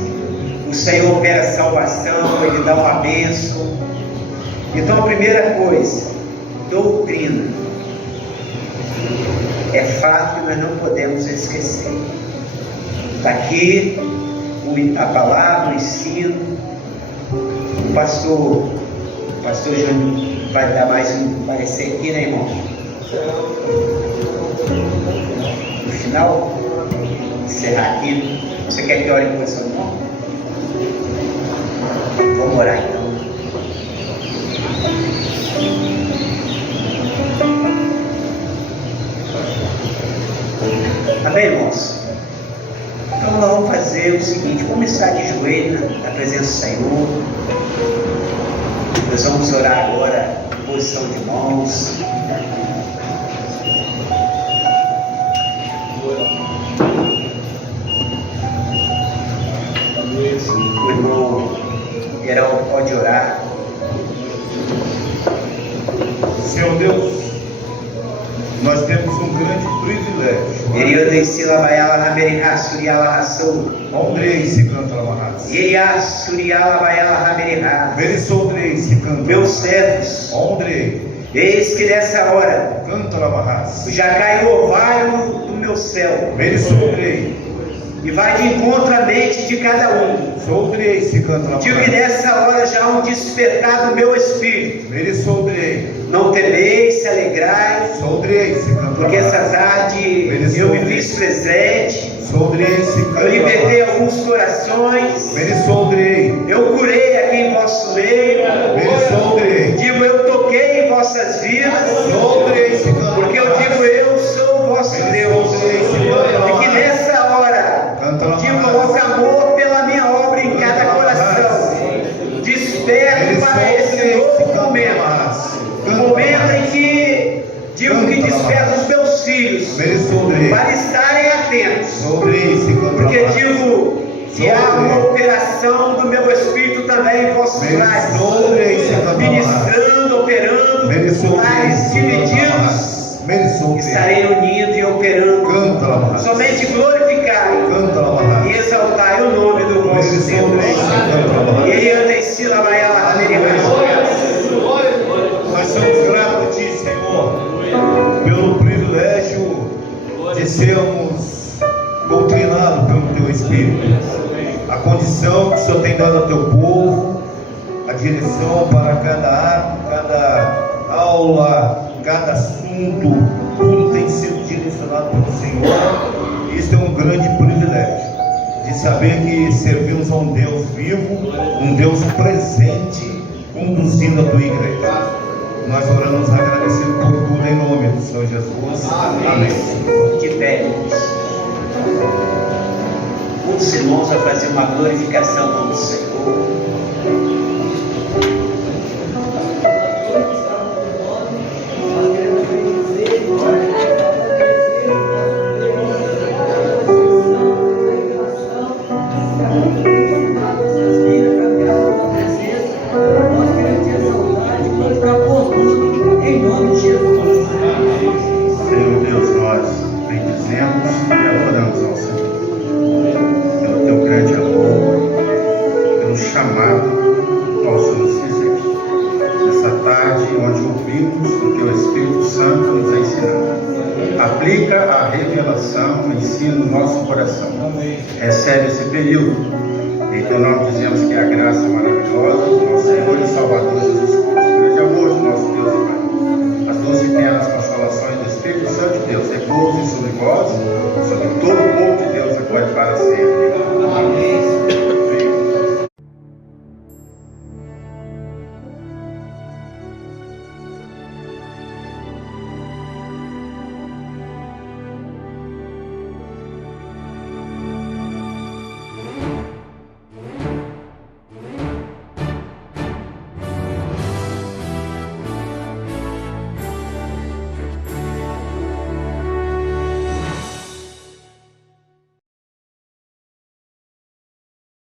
o Senhor opera a salvação, Ele dá uma bênção. Então a primeira coisa, doutrina. É fato que nós não podemos esquecer. Está aqui a palavra, o ensino. O pastor Júnior vai dar mais um parecer aqui, né, irmão? No final, encerrar aqui. Você quer que ore com você, irmão? Vamos orar então. Amém, irmãos? Então nós vamos fazer o seguinte: vamos estar de joelho na presença do Senhor. Nós vamos orar agora em posição de mãos. O irmão Geraldo pode orar. Senhor Deus, nós temos um grande privilégio. Ele ensina baiala ramerihá suriala ração. Ondrei se canta lamarras. Iria suriala baiala ramerihá. Verisondrei se canta. Meus servos, Ondrei. eis que nessa hora Canta lamarras. já caiu o orvalho do meu céu Verisondrei. e vai de encontro à mente de cada um. Sondrei se canta Digo que lamarras. nessa hora já há um despertar do meu espírito. Verisondrei. Não temeis, se alegrai, Sondrei se canta porque essa lamarras. tarde eu me fiz presente. Sondrei se canta Eu libertei lamarras. alguns corações. Verisondrei. Eu curei aqui em vosso meio. Verisondrei. Digo, eu toquei em vossas vidas. Sondrei se canta Porque eu digo, eu sou o vosso Deus. E que nessa hora, digo, coloca amor pela minha obra em cada coração. Desperto para esse novo momento. O momento em que, digo que desperto os meus filhos para estarem atentos. Porque digo que há uma operação do meu Espírito também em vossos lares. Ministrando, operando, lares divididos. Estarei unindo e operando. Somente glorificai e exaltai o nome do vosso Deus. Ele anda em Sila Baiala Ramerihá. Nós somos gratos a Ti, Senhor, pelo privilégio de sermos doutrinados pelo Teu Espírito. A Senhor tem dado ao teu povo a direção para cada aula, cada assunto, tudo tem sido direcionado pelo Senhor. Isso é um grande privilégio, de saber que servimos a um Deus vivo, um Deus presente, conduzindo a tua igreja. Nós oramos agradecido por tudo em nome do Senhor Jesus. Amém. De pé. Muitos irmãos vão fazer uma glorificação ao nome do Senhor. Senhor Deus, nós bendizemos e adoramos ao Senhor pelo teu grande amor, pelo chamado ao Senhor nos fizeste. Nessa tarde, onde ouvimos o teu Espírito Santo nos ensinando, aplica a revelação, ensina o nosso coração. Recebe esse período. Em teu nome dizemos que é a graça maravilhosa do nosso Senhor e Salvador Jesus Cristo, o grande amor do nosso Deus e Pai, as doce e ternas consolações do Espírito Santo de Deus, repousem sobre vós, sobre todo o povo de Deus, agora e para sempre.